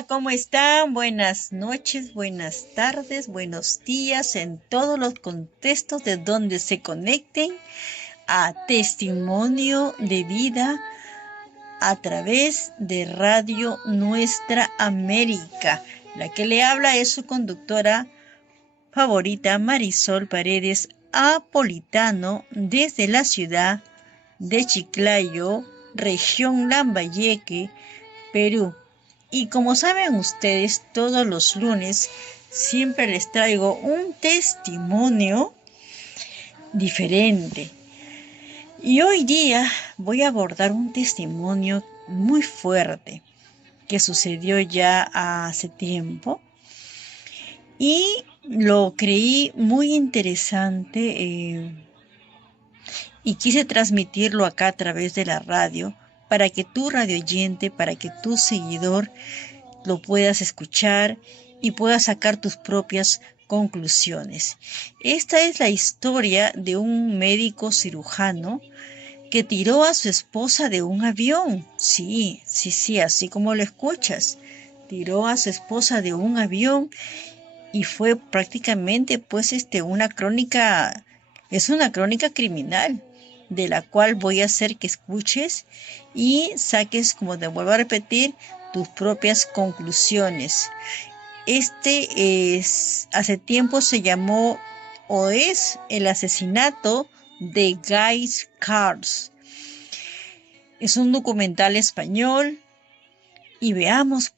Hola, ¿cómo están? Buenas noches, buenas tardes, buenos días en todos los contextos de donde se conecten a Testimonio de Vida a través de Radio Nuestra América. La que le habla es su conductora favorita, Marisol Paredes Apolitano, desde la ciudad de Chiclayo, región Lambayeque, Perú. Y como saben ustedes, todos los lunes siempre les traigo un testimonio diferente. Y hoy día voy a abordar un testimonio muy fuerte que sucedió ya hace tiempo y lo creí muy interesante y quise transmitirlo acá a través de la radio para que tu radio oyente, para que tu seguidor lo puedas escuchar y puedas sacar tus propias conclusiones. Esta es la historia de un médico cirujano que tiró a su esposa de un avión. Sí, así como lo escuchas. Tiró a su esposa de un avión y fue prácticamente una crónica, es una crónica criminal de la cual voy a hacer que escuches y saques, como te vuelvo a repetir, tus propias conclusiones. Hace tiempo se llamó o es el asesinato de Guy Carls. Es un documental español y veamos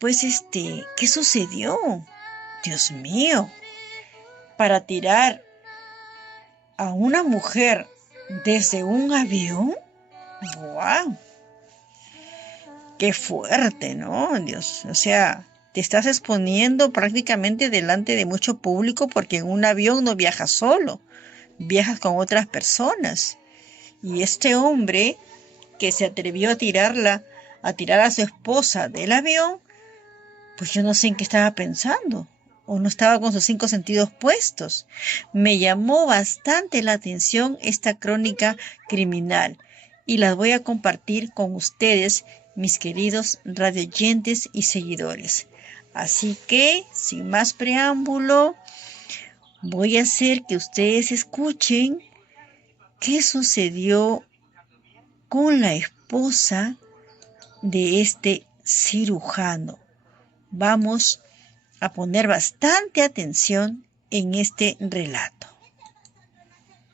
qué sucedió. Dios mío, para tirar a una mujer desde un avión. ¡Wow! Qué fuerte, ¿no? Dios, o sea, te estás exponiendo prácticamente delante de mucho público porque en un avión no viajas solo, viajas con otras personas. Y este hombre que se atrevió a tirar a su esposa del avión, pues yo no sé en qué estaba pensando, o no estaba con sus 5 sentidos puestos. Me llamó bastante la atención esta crónica criminal y las voy a compartir con ustedes, mis queridos radioyentes y seguidores. Así que, sin más preámbulo, voy a hacer que ustedes escuchen qué sucedió con la esposa de este cirujano. Vamos a poner bastante atención en este relato.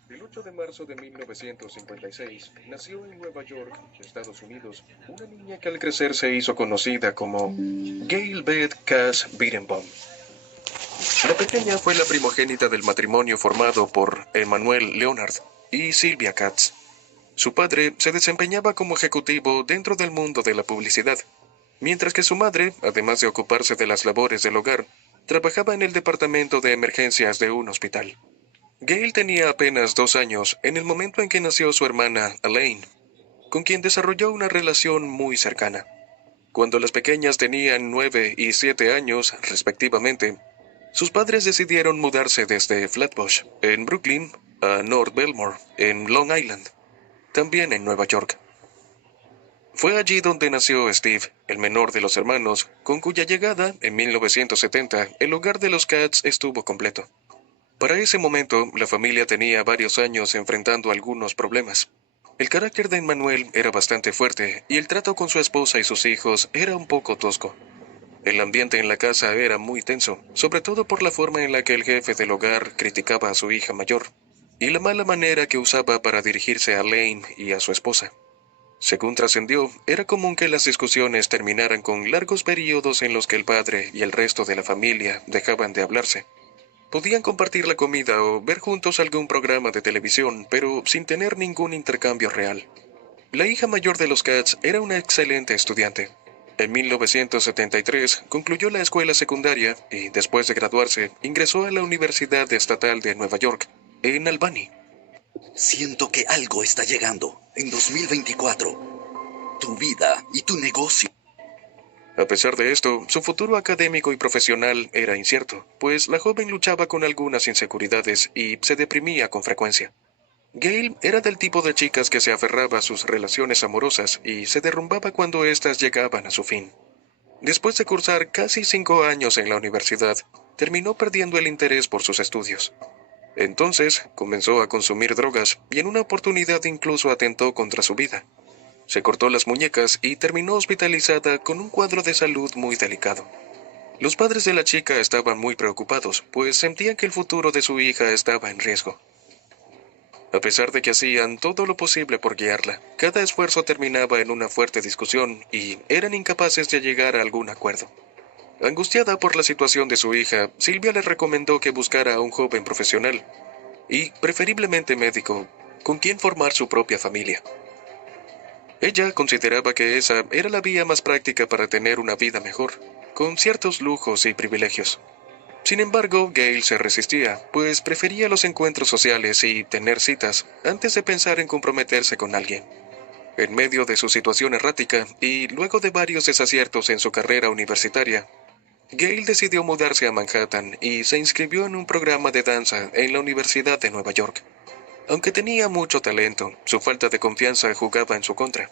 El 8 de marzo de 1956 nació en Nueva York, Estados Unidos, una niña que al crecer se hizo conocida como Gail Beth Cass Beerenbaum. La pequeña fue la primogénita del matrimonio formado por Emmanuel Leonard y Sylvia Katz. Su padre se desempeñaba como ejecutivo dentro del mundo de la publicidad, mientras que su madre, además de ocuparse de las labores del hogar, trabajaba en el departamento de emergencias de un hospital. Gail tenía apenas 2 años en el momento en que nació su hermana, Elaine, con quien desarrolló una relación muy cercana. Cuando las pequeñas tenían 9 y 7 años, respectivamente, sus padres decidieron mudarse desde Flatbush, en Brooklyn, a North Belmore, en Long Island, también en Nueva York. Fue allí donde nació Steve, el menor de los hermanos, con cuya llegada, en 1970, el hogar de los Katz estuvo completo. Para ese momento, la familia tenía varios años enfrentando algunos problemas. El carácter de Emmanuel era bastante fuerte y el trato con su esposa y sus hijos era un poco tosco. El ambiente en la casa era muy tenso, sobre todo por la forma en la que el jefe del hogar criticaba a su hija mayor y la mala manera que usaba para dirigirse a Lane y a su esposa. Según trascendió, era común que las discusiones terminaran con largos periodos en los que el padre y el resto de la familia dejaban de hablarse. Podían compartir la comida o ver juntos algún programa de televisión, pero sin tener ningún intercambio real. La hija mayor de los Katz era una excelente estudiante. En 1973 concluyó la escuela secundaria y, después de graduarse, ingresó a la Universidad Estatal de Nueva York, en Albany. Siento que algo está llegando en 2024. Tu vida y tu negocio. A pesar de esto, su futuro académico y profesional era incierto, pues la joven luchaba con algunas inseguridades y se deprimía con frecuencia. Gail era del tipo de chicas que se aferraba a sus relaciones amorosas y se derrumbaba cuando éstas llegaban a su fin. Después de cursar casi 5 años en la universidad, terminó perdiendo el interés por sus estudios. Entonces comenzó a consumir drogas y en una oportunidad incluso atentó contra su vida. Se cortó las muñecas y terminó hospitalizada con un cuadro de salud muy delicado. Los padres de la chica estaban muy preocupados, pues sentían que el futuro de su hija estaba en riesgo. A pesar de que hacían todo lo posible por guiarla, cada esfuerzo terminaba en una fuerte discusión y eran incapaces de llegar a algún acuerdo. Angustiada por la situación de su hija, Silvia le recomendó que buscara a un joven profesional, y preferiblemente médico, con quien formar su propia familia. Ella consideraba que esa era la vía más práctica para tener una vida mejor, con ciertos lujos y privilegios. Sin embargo, Gail se resistía, pues prefería los encuentros sociales y tener citas antes de pensar en comprometerse con alguien. En medio de su situación errática y luego de varios desaciertos en su carrera universitaria, Gail decidió mudarse a Manhattan y se inscribió en un programa de danza en la Universidad de Nueva York. Aunque tenía mucho talento, su falta de confianza jugaba en su contra.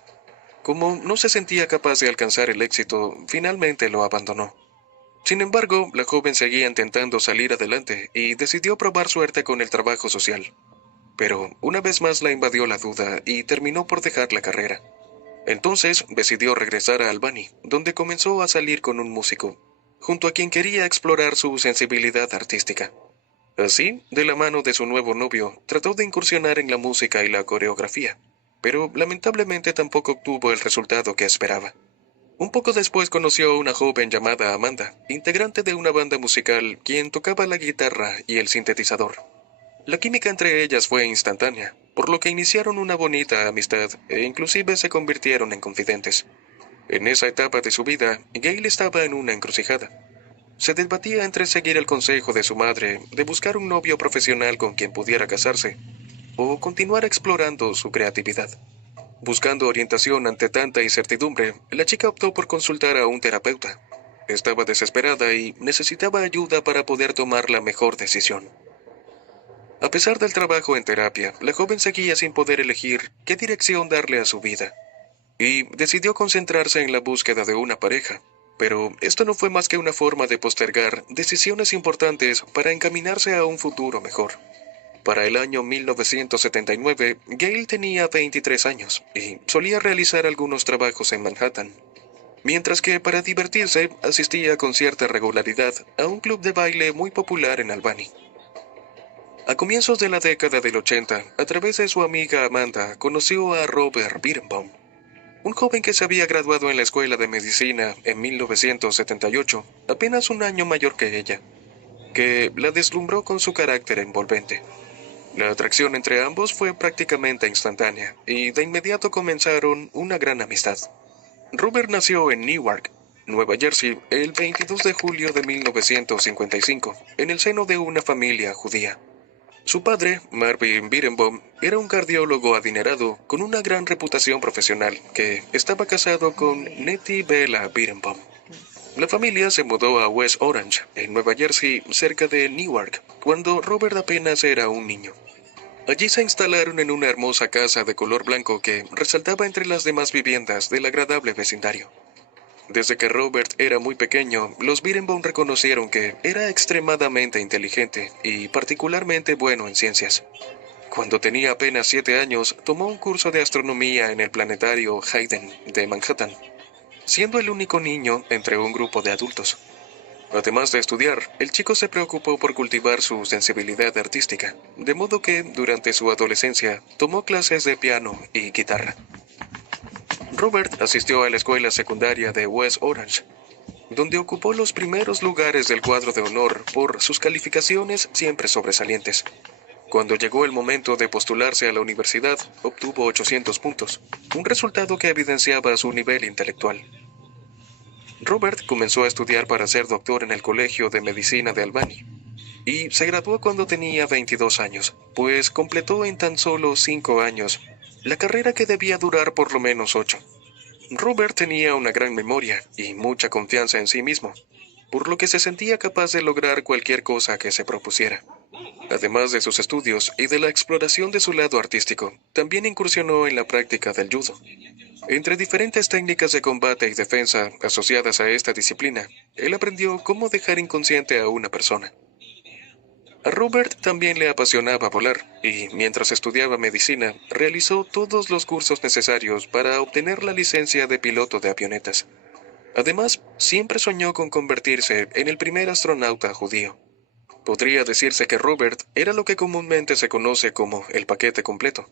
Como no se sentía capaz de alcanzar el éxito, finalmente lo abandonó. Sin embargo, la joven seguía intentando salir adelante y decidió probar suerte con el trabajo social. Pero una vez más la invadió la duda y terminó por dejar la carrera. Entonces decidió regresar a Albany, donde comenzó a salir con un músico, junto a quien quería explorar su sensibilidad artística. Así, de la mano de su nuevo novio, trató de incursionar en la música y la coreografía, pero lamentablemente tampoco obtuvo el resultado que esperaba. Un poco después conoció a una joven llamada Amanda, integrante de una banda musical, quien tocaba la guitarra y el sintetizador. La química entre ellas fue instantánea, por lo que iniciaron una bonita amistad e inclusive se convirtieron en confidentes. En esa etapa de su vida, Gail estaba en una encrucijada. Se debatía entre seguir el consejo de su madre de buscar un novio profesional con quien pudiera casarse, o continuar explorando su creatividad. Buscando orientación ante tanta incertidumbre, la chica optó por consultar a un terapeuta. Estaba desesperada y necesitaba ayuda para poder tomar la mejor decisión. A pesar del trabajo en terapia, la joven seguía sin poder elegir qué dirección darle a su vida, y decidió concentrarse en la búsqueda de una pareja. Pero esto no fue más que una forma de postergar decisiones importantes para encaminarse a un futuro mejor. Para el año 1979, Gail tenía 23 años y solía realizar algunos trabajos en Manhattan, mientras que para divertirse asistía con cierta regularidad a un club de baile muy popular en Albany. A comienzos de la década del 80, a través de su amiga Amanda, conoció a Robert Birnbaum, un joven que se había graduado en la escuela de medicina en 1978, apenas un año mayor que ella, que la deslumbró con su carácter envolvente. La atracción entre ambos fue prácticamente instantánea, y de inmediato comenzaron una gran amistad. Robert nació en Newark, Nueva Jersey, el 22 de julio de 1955, en el seno de una familia judía. Su padre, Marvin Birnbaum, era un cardiólogo adinerado con una gran reputación profesional que estaba casado con Nettie Bella Birnbaum. La familia se mudó a West Orange, en Nueva Jersey, cerca de Newark, cuando Robert apenas era un niño. Allí se instalaron en una hermosa casa de color blanco que resaltaba entre las demás viviendas del agradable vecindario. Desde que Robert era muy pequeño, los Birnbaum reconocieron que era extremadamente inteligente y particularmente bueno en ciencias. Cuando tenía apenas 7 años, tomó un curso de astronomía en el planetario Hayden de Manhattan, siendo el único niño entre un grupo de adultos. Además de estudiar, el chico se preocupó por cultivar su sensibilidad artística, de modo que, durante su adolescencia, tomó clases de piano y guitarra. Robert asistió a la escuela secundaria de West Orange, donde ocupó los primeros lugares del cuadro de honor por sus calificaciones siempre sobresalientes. Cuando llegó el momento de postularse a la universidad, obtuvo 800 puntos, un resultado que evidenciaba su nivel intelectual. Robert comenzó a estudiar para ser doctor en el Colegio de Medicina de Albany, y se graduó cuando tenía 22 años, pues completó en tan solo 5 años la carrera que debía durar por lo menos 8. Robert tenía una gran memoria y mucha confianza en sí mismo, por lo que se sentía capaz de lograr cualquier cosa que se propusiera. Además de sus estudios y de la exploración de su lado artístico, también incursionó en la práctica del judo. Entre diferentes técnicas de combate y defensa asociadas a esta disciplina, él aprendió cómo dejar inconsciente a una persona. A Robert también le apasionaba volar y, mientras estudiaba medicina, realizó todos los cursos necesarios para obtener la licencia de piloto de avionetas. Además, siempre soñó con convertirse en el primer astronauta judío. Podría decirse que Robert era lo que comúnmente se conoce como el paquete completo.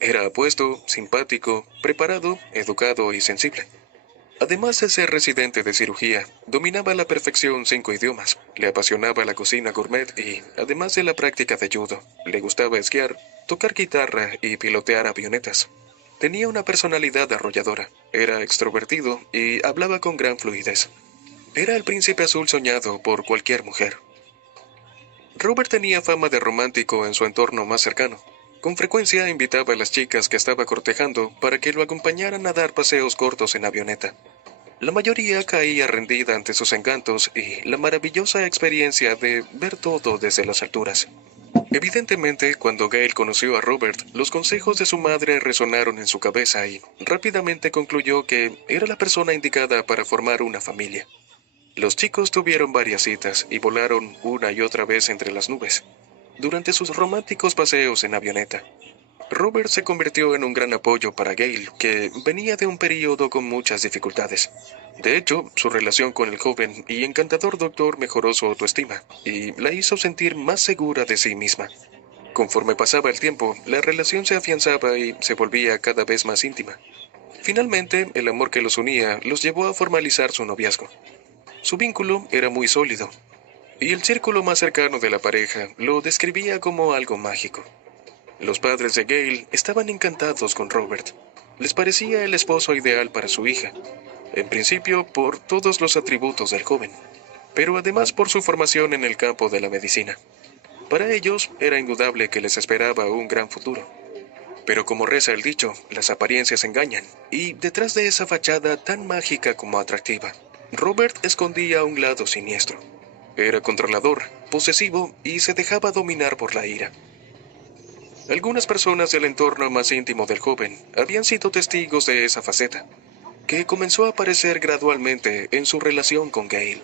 Era apuesto, simpático, preparado, educado y sensible. Además de ser residente de cirugía, dominaba a la perfección 5 idiomas, le apasionaba la cocina gourmet y, además de la práctica de judo, le gustaba esquiar, tocar guitarra y pilotear avionetas. Tenía una personalidad arrolladora, era extrovertido y hablaba con gran fluidez. Era el príncipe azul soñado por cualquier mujer. Robert tenía fama de romántico en su entorno más cercano. Con frecuencia invitaba a las chicas que estaba cortejando para que lo acompañaran a dar paseos cortos en avioneta. La mayoría caía rendida ante sus encantos y la maravillosa experiencia de ver todo desde las alturas. Evidentemente, cuando Gail conoció a Robert, los consejos de su madre resonaron en su cabeza y rápidamente concluyó que era la persona indicada para formar una familia. Los chicos tuvieron varias citas y volaron una y otra vez entre las nubes. Durante sus románticos paseos en avioneta, Robert se convirtió en un gran apoyo para Gail, que venía de un período con muchas dificultades. De hecho, su relación con el joven y encantador doctor mejoró su autoestima y la hizo sentir más segura de sí misma. Conforme pasaba el tiempo, la relación se afianzaba y se volvía cada vez más íntima. Finalmente, el amor que los unía los llevó a formalizar su noviazgo. Su vínculo era muy sólido, y el círculo más cercano de la pareja lo describía como algo mágico. Los padres de Gail estaban encantados con Robert. Les parecía el esposo ideal para su hija, en principio por todos los atributos del joven, pero además por su formación en el campo de la medicina. Para ellos era indudable que les esperaba un gran futuro. Pero como reza el dicho, las apariencias engañan, y detrás de esa fachada tan mágica como atractiva, Robert escondía un lado siniestro. Era controlador, posesivo y se dejaba dominar por la ira. Algunas personas del entorno más íntimo del joven habían sido testigos de esa faceta, que comenzó a aparecer gradualmente en su relación con Gail.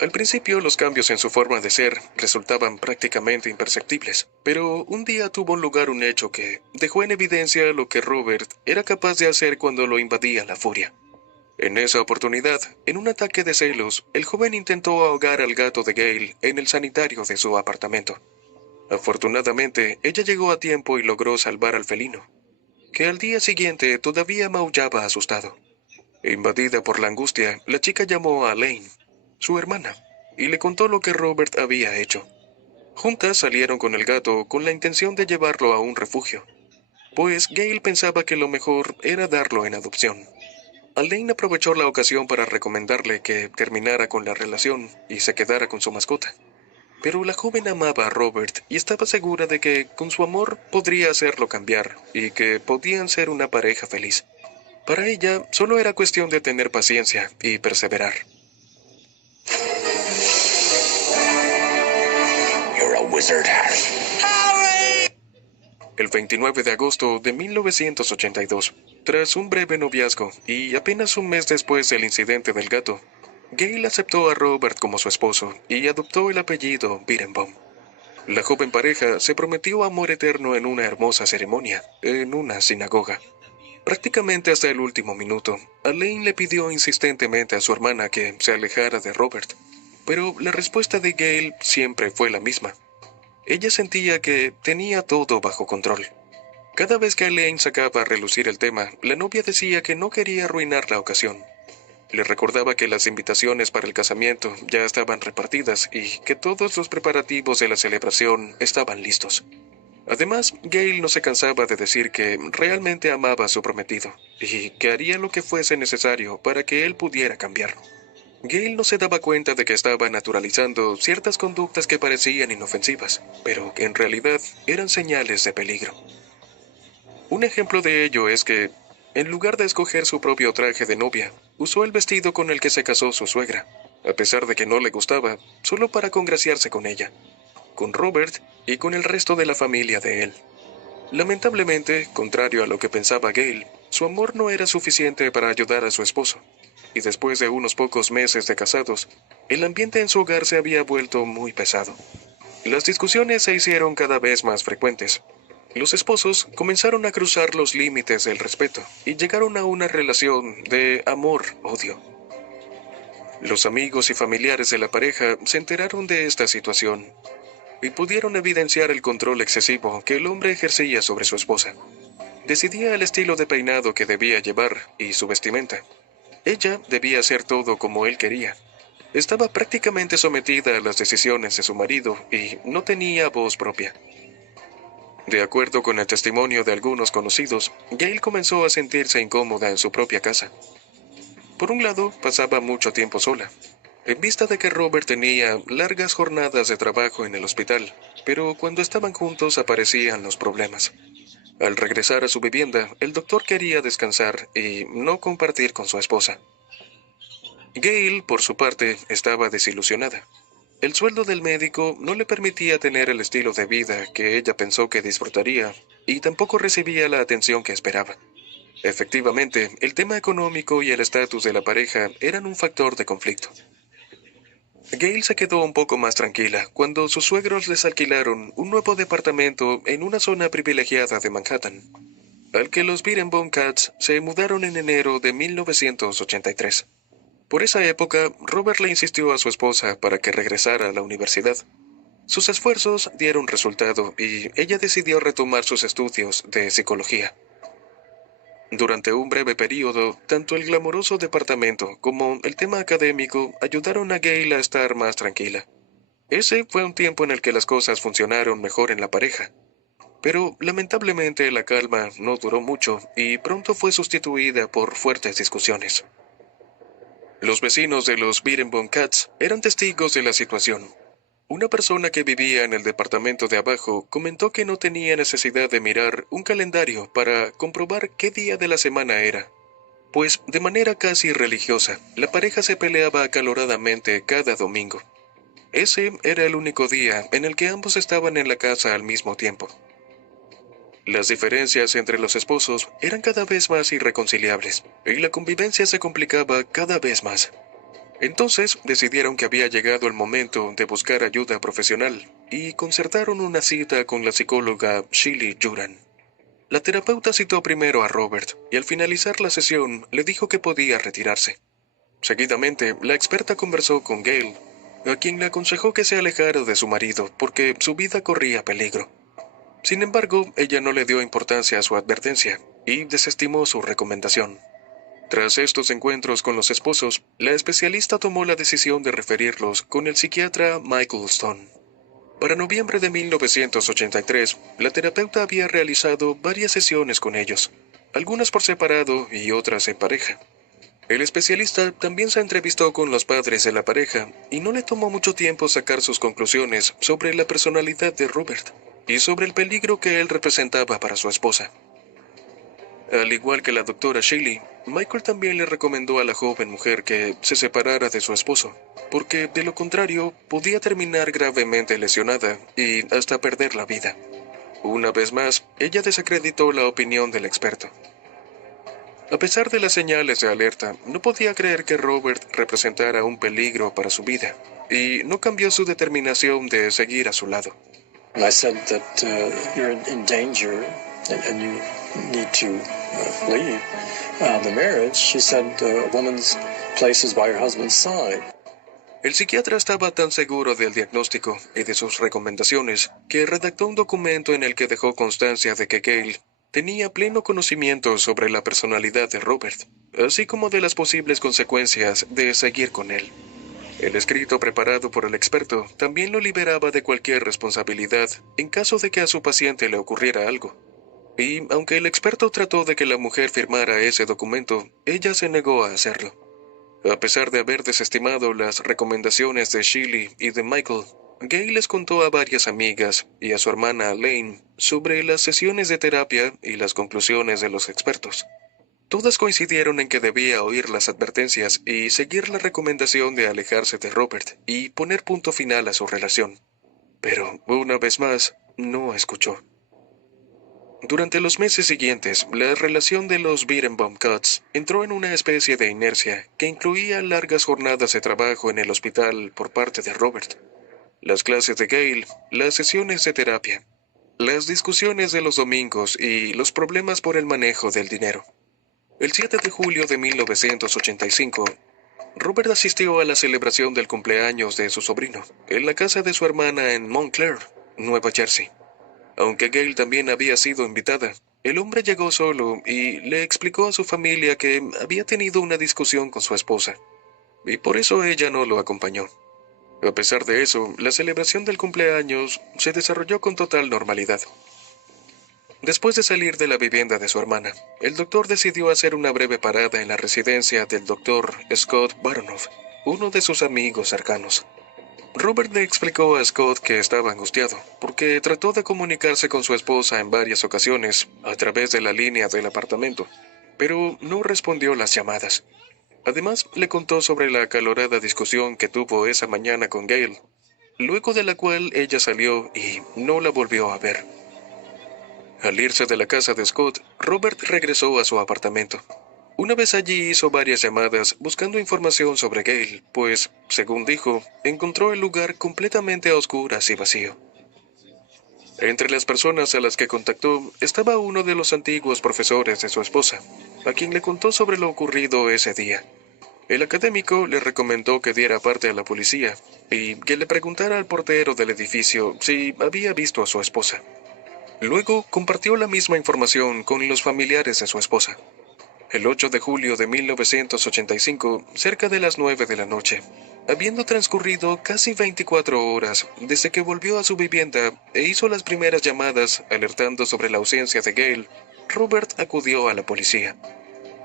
Al principio los cambios en su forma de ser resultaban prácticamente imperceptibles, pero un día tuvo lugar un hecho que dejó en evidencia lo que Robert era capaz de hacer cuando lo invadía la furia. En esa oportunidad, en un ataque de celos, el joven intentó ahogar al gato de Gail en el sanitario de su apartamento. Afortunadamente, ella llegó a tiempo y logró salvar al felino, que al día siguiente todavía maullaba asustado. Invadida por la angustia, la chica llamó a Elaine, su hermana, y le contó lo que Robert había hecho. Juntas salieron con el gato con la intención de llevarlo a un refugio, pues Gail pensaba que lo mejor era darlo en adopción. Elaine aprovechó la ocasión para recomendarle que terminara con la relación y se quedara con su mascota. Pero la joven amaba a Robert y estaba segura de que con su amor podría hacerlo cambiar y que podían ser una pareja feliz. Para ella solo era cuestión de tener paciencia y perseverar. You're a wizard, Harry. El 29 de agosto de 1982, tras un breve noviazgo y apenas un mes después del incidente del gato, Gail aceptó a Robert como su esposo y adoptó el apellido Birenbaum. La joven pareja se prometió amor eterno en una hermosa ceremonia, en una sinagoga. Prácticamente hasta el último minuto, Elaine le pidió insistentemente a su hermana que se alejara de Robert, pero la respuesta de Gail siempre fue la misma. Ella sentía que tenía todo bajo control. Cada vez que Elaine sacaba a relucir el tema, la novia decía que no quería arruinar la ocasión. Le recordaba que las invitaciones para el casamiento ya estaban repartidas y que todos los preparativos de la celebración estaban listos. Además, Gail no se cansaba de decir que realmente amaba a su prometido y que haría lo que fuese necesario para que él pudiera cambiar. Gail no se daba cuenta de que estaba naturalizando ciertas conductas que parecían inofensivas, pero que en realidad eran señales de peligro. Un ejemplo de ello es que, en lugar de escoger su propio traje de novia, usó el vestido con el que se casó su suegra, a pesar de que no le gustaba, solo para congraciarse con ella. con Robert y con el resto de la familia de él. Lamentablemente, contrario a lo que pensaba Gail, su amor no era suficiente para ayudar a su esposo, y después de unos pocos meses de casados, el ambiente en su hogar se había vuelto muy pesado. Las discusiones se hicieron cada vez más frecuentes. Los esposos comenzaron a cruzar los límites del respeto y llegaron a una relación de amor-odio. Los amigos y familiares de la pareja se enteraron de esta situación y pudieron evidenciar el control excesivo que el hombre ejercía sobre su esposa. Decidía el estilo de peinado que debía llevar y su vestimenta. Ella debía hacer todo como él quería. Estaba prácticamente sometida a las decisiones de su marido y no tenía voz propia. De acuerdo con el testimonio de algunos conocidos, Gail comenzó a sentirse incómoda en su propia casa. Por un lado, pasaba mucho tiempo sola, en vista de que Robert tenía largas jornadas de trabajo en el hospital, pero cuando estaban juntos aparecían los problemas. Al regresar a su vivienda, el doctor quería descansar y no compartir con su esposa. Gail, por su parte, estaba desilusionada. El sueldo del médico no le permitía tener el estilo de vida que ella pensó que disfrutaría, y tampoco recibía la atención que esperaba. Efectivamente, el tema económico y el estatus de la pareja eran un factor de conflicto. Gail se quedó un poco más tranquila cuando sus suegros les alquilaron un nuevo departamento en una zona privilegiada de Manhattan, al que los Berenbaum Cats se mudaron en enero de 1983. Por esa época, Robert le insistió a su esposa para que regresara a la universidad. Sus esfuerzos dieron resultado y ella decidió retomar sus estudios de psicología. Durante un breve periodo, tanto el glamoroso departamento como el tema académico ayudaron a Gail a estar más tranquila. Ese fue un tiempo en el que las cosas funcionaron mejor en la pareja. Pero lamentablemente la calma no duró mucho y pronto fue sustituida por fuertes discusiones. Los vecinos de los Berenbaum Cats eran testigos de la situación. Una persona que vivía en el departamento de abajo comentó que no tenía necesidad de mirar un calendario para comprobar qué día de la semana era, pues de manera casi religiosa, la pareja se peleaba acaloradamente cada domingo. Ese era el único día en el que ambos estaban en la casa al mismo tiempo. Las diferencias entre los esposos eran cada vez más irreconciliables, y la convivencia se complicaba cada vez más. Entonces decidieron que había llegado el momento de buscar ayuda profesional y concertaron una cita con la psicóloga Shirley Juran. La terapeuta citó primero a Robert y al finalizar la sesión le dijo que podía retirarse. Seguidamente, la experta conversó con Gail, a quien le aconsejó que se alejara de su marido porque su vida corría peligro. Sin embargo, ella no le dio importancia a su advertencia y desestimó su recomendación. Tras estos encuentros con los esposos, la especialista tomó la decisión de referirlos con el psiquiatra Michael Stone. Para noviembre de 1983, la terapeuta había realizado varias sesiones con ellos, algunas por separado y otras en pareja. El especialista también se entrevistó con los padres de la pareja y no le tomó mucho tiempo sacar sus conclusiones sobre la personalidad de Robert y sobre el peligro que él representaba para su esposa. Al igual que la doctora Shirley, Michael también le recomendó a la joven mujer que se separara de su esposo, porque de lo contrario podía terminar gravemente lesionada y hasta perder la vida. Una vez más, ella desacreditó la opinión del experto. A pesar de las señales de alerta, no podía creer que Robert representara un peligro para su vida, y no cambió su determinación de seguir a su lado. I said that you're in danger and you need to leave the marriage. She said a woman's place is by her husband's side. El psiquiatra estaba tan seguro del diagnóstico y de sus recomendaciones que redactó un documento en el que dejó constancia de que Gail tenía pleno conocimiento sobre la personalidad de Robert, así como de las posibles consecuencias de seguir con él. El escrito preparado por el experto también lo liberaba de cualquier responsabilidad en caso de que a su paciente le ocurriera algo. Y aunque el experto trató de que la mujer firmara ese documento, ella se negó a hacerlo. A pesar de haber desestimado las recomendaciones de Shirley y de Michael, Gail les contó a varias amigas y a su hermana Lane sobre las sesiones de terapia y las conclusiones de los expertos. Todas coincidieron en que debía oír las advertencias y seguir la recomendación de alejarse de Robert y poner punto final a su relación. pero una vez más no escuchó. Durante los meses siguientes, la relación de los Beerenbaum Cats entró en una especie de inercia que incluía largas jornadas de trabajo en el hospital por parte de Robert, las clases de Gail, las sesiones de terapia, las discusiones de los domingos y los problemas por el manejo del dinero. El 7 de julio de 1985, Robert asistió a la celebración del cumpleaños de su sobrino en la casa de su hermana en Montclair, Nueva Jersey. Aunque Gail también había sido invitada, el hombre llegó solo y le explicó a su familia que había tenido una discusión con su esposa, y por eso ella no lo acompañó. A pesar de eso, la celebración del cumpleaños se desarrolló con total normalidad. Después de salir de la vivienda de su hermana, el doctor decidió hacer una breve parada en la residencia del doctor Scott Baronoff, uno de sus amigos cercanos. Robert le explicó a Scott que estaba angustiado, porque trató de comunicarse con su esposa en varias ocasiones a través de la línea del apartamento, pero no respondió las llamadas. Además, le contó sobre la acalorada discusión que tuvo esa mañana con Gail, luego de la cual ella salió y no la volvió a ver. Al irse de la casa de Scott, Robert regresó a su apartamento. Una vez allí hizo varias llamadas buscando información sobre Gail, pues, según dijo, encontró el lugar completamente a oscuras y vacío. Entre las personas a las que contactó estaba uno de los antiguos profesores de su esposa, a quien le contó sobre lo ocurrido ese día. El académico le recomendó que diera parte a la policía y que le preguntara al portero del edificio si había visto a su esposa. Luego compartió la misma información con los familiares de su esposa. El 8 de julio de 1985, cerca de las 9 de la noche, habiendo transcurrido casi 24 horas desde que volvió a su vivienda e hizo las primeras llamadas alertando sobre la ausencia de Gail, Robert acudió a la policía.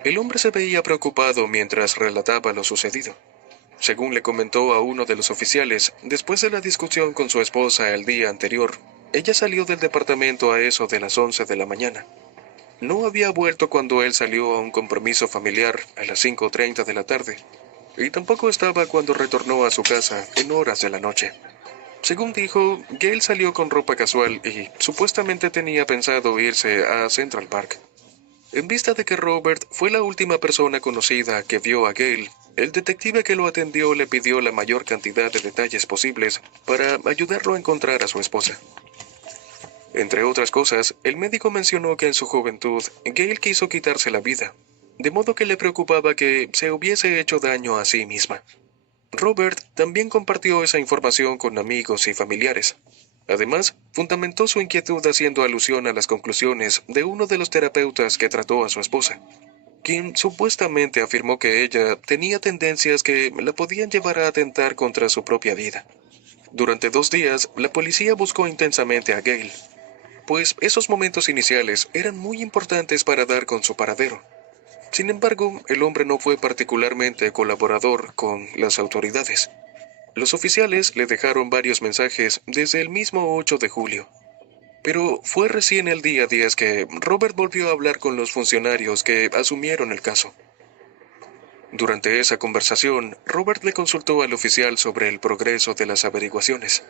El hombre se veía preocupado mientras relataba lo sucedido. Según le comentó a uno de los oficiales, después de la discusión con su esposa el día anterior, ella salió del departamento a eso de las 11 de la mañana. No había vuelto cuando él salió a un compromiso familiar a las 5:30 de la tarde, y tampoco estaba cuando retornó a su casa en horas de la noche. Según dijo, Gail salió con ropa casual y supuestamente tenía pensado irse a Central Park. En vista de que Robert fue la última persona conocida que vio a Gail, el detective que lo atendió le pidió la mayor cantidad de detalles posibles para ayudarlo a encontrar a su esposa. Entre otras cosas, el médico mencionó que en su juventud, Gail quiso quitarse la vida, de modo que le preocupaba que se hubiese hecho daño a sí misma. Robert también compartió esa información con amigos y familiares. Además, fundamentó su inquietud haciendo alusión a las conclusiones de uno de los terapeutas que trató a su esposa, quien supuestamente afirmó que ella tenía tendencias que la podían llevar a atentar contra su propia vida. Durante 2 días, la policía buscó intensamente a Gail, pues esos momentos iniciales eran muy importantes para dar con su paradero. Sin embargo, el hombre no fue particularmente colaborador con las autoridades. Los oficiales le dejaron varios mensajes desde el mismo 8 de julio. Pero fue recién el día 10 que Robert volvió a hablar con los funcionarios que asumieron el caso. Durante esa conversación, Robert le consultó al oficial sobre el progreso de las averiguaciones.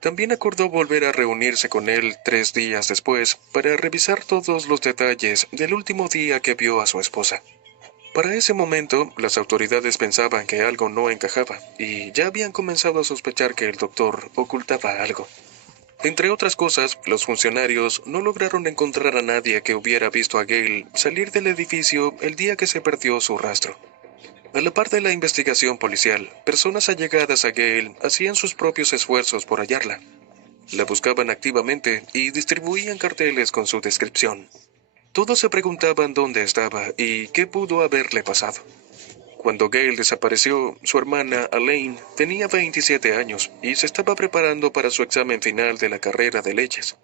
También acordó volver a reunirse con él 3 días después para revisar todos los detalles del último día que vio a su esposa. Para ese momento, las autoridades pensaban que algo no encajaba y ya habían comenzado a sospechar que el doctor ocultaba algo. Entre otras cosas, los funcionarios no lograron encontrar a nadie que hubiera visto a Gail salir del edificio el día que se perdió su rastro. A la par de la investigación policial, personas allegadas a Gail hacían sus propios esfuerzos por hallarla. La buscaban activamente y distribuían carteles con su descripción. Todos se preguntaban dónde estaba y qué pudo haberle pasado. Cuando Gail desapareció, su hermana Elaine tenía 27 años y se estaba preparando para su examen final de la carrera de leyes.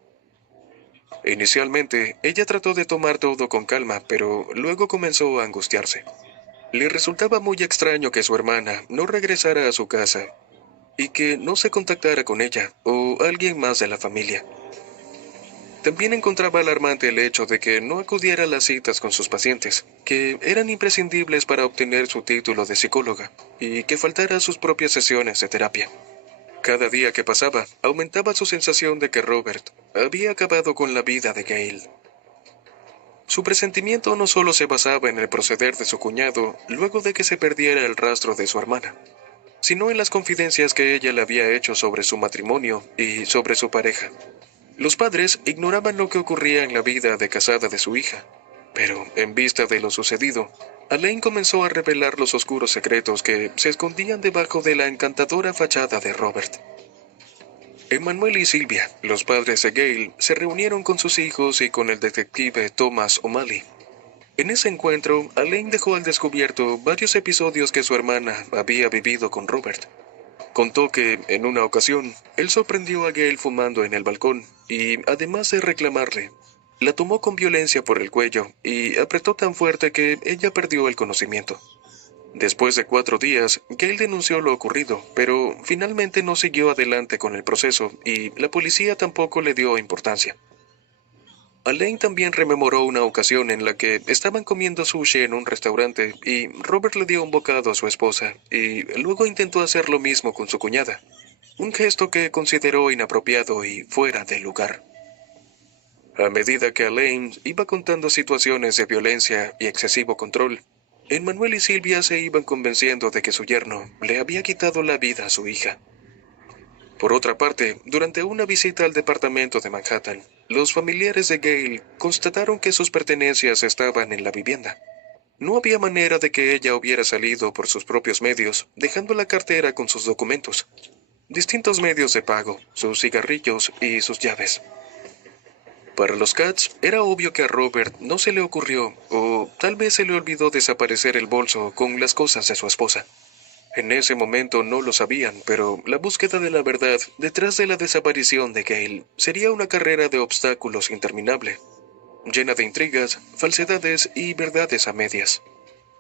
Inicialmente, ella trató de tomar todo con calma, pero luego comenzó a angustiarse. Le resultaba muy extraño que su hermana no regresara a su casa y que no se contactara con ella o alguien más de la familia. También encontraba alarmante el hecho de que no acudiera a las citas con sus pacientes, que eran imprescindibles para obtener su título de psicóloga, y que faltara a sus propias sesiones de terapia. Cada día que pasaba, aumentaba su sensación de que Robert había acabado con la vida de Gail. Su presentimiento no solo se basaba en el proceder de su cuñado luego de que se perdiera el rastro de su hermana, sino en las confidencias que ella le había hecho sobre su matrimonio y sobre su pareja. Los padres ignoraban lo que ocurría en la vida de casada de su hija, pero en vista de lo sucedido, Alain comenzó a revelar los oscuros secretos que se escondían debajo de la encantadora fachada de Robert. Emmanuel y Sylvia, los padres de Gail, se reunieron con sus hijos y con el detective Thomas O'Malley. En ese encuentro, Alain dejó al descubierto varios episodios que su hermana había vivido con Robert. Contó que, en una ocasión, él sorprendió a Gail fumando en el balcón y, además de reclamarle, la tomó con violencia por el cuello y apretó tan fuerte que ella perdió el conocimiento. Después de 4 días, Gail denunció lo ocurrido, pero finalmente no siguió adelante con el proceso y la policía tampoco le dio importancia. Alain también rememoró una ocasión en la que estaban comiendo sushi en un restaurante y Robert le dio un bocado a su esposa y luego intentó hacer lo mismo con su cuñada, un gesto que consideró inapropiado y fuera de lugar. A medida que Alain iba contando situaciones de violencia y excesivo control, Emmanuel y Sylvia se iban convenciendo de que su yerno le había quitado la vida a su hija. Por otra parte, durante una visita al departamento de Manhattan, los familiares de Gail constataron que sus pertenencias estaban en la vivienda. No había manera de que ella hubiera salido por sus propios medios, dejando la cartera con sus documentos, distintos medios de pago, sus cigarrillos y sus llaves. Para los Katz, era obvio que a Robert no se le ocurrió, o tal vez se le olvidó desaparecer el bolso con las cosas de su esposa. En ese momento no lo sabían, pero la búsqueda de la verdad detrás de la desaparición de Gail sería una carrera de obstáculos interminable, llena de intrigas, falsedades y verdades a medias.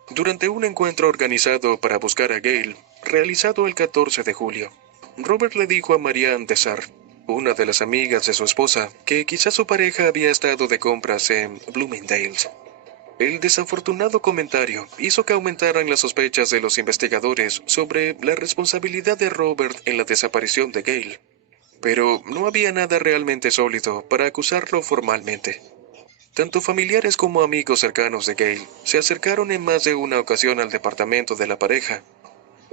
Durante un encuentro organizado para buscar a Gail, realizado el 14 de julio, Robert le dijo a Marianne Dessart, una de las amigas de su esposa, que quizás su pareja había estado de compras en Bloomingdale's. El desafortunado comentario hizo que aumentaran las sospechas de los investigadores sobre la responsabilidad de Robert en la desaparición de Gail, pero no había nada realmente sólido para acusarlo formalmente. Tanto familiares como amigos cercanos de Gail se acercaron en más de una ocasión al departamento de la pareja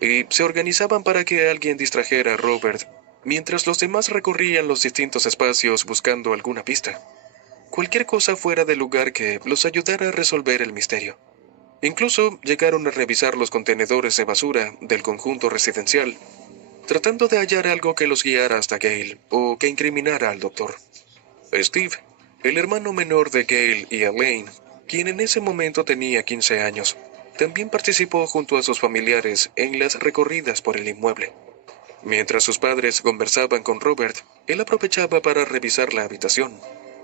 y se organizaban para que alguien distrajera a Robert mientras los demás recorrían los distintos espacios buscando alguna pista. Cualquier cosa fuera del lugar que los ayudara a resolver el misterio. Incluso llegaron a revisar los contenedores de basura del conjunto residencial, tratando de hallar algo que los guiara hasta Gail o que incriminara al doctor. Steve, el hermano menor de Gail y Alain, quien en ese momento tenía 15 años, también participó junto a sus familiares en las recorridas por el inmueble. Mientras sus padres conversaban con Robert, él aprovechaba para revisar la habitación,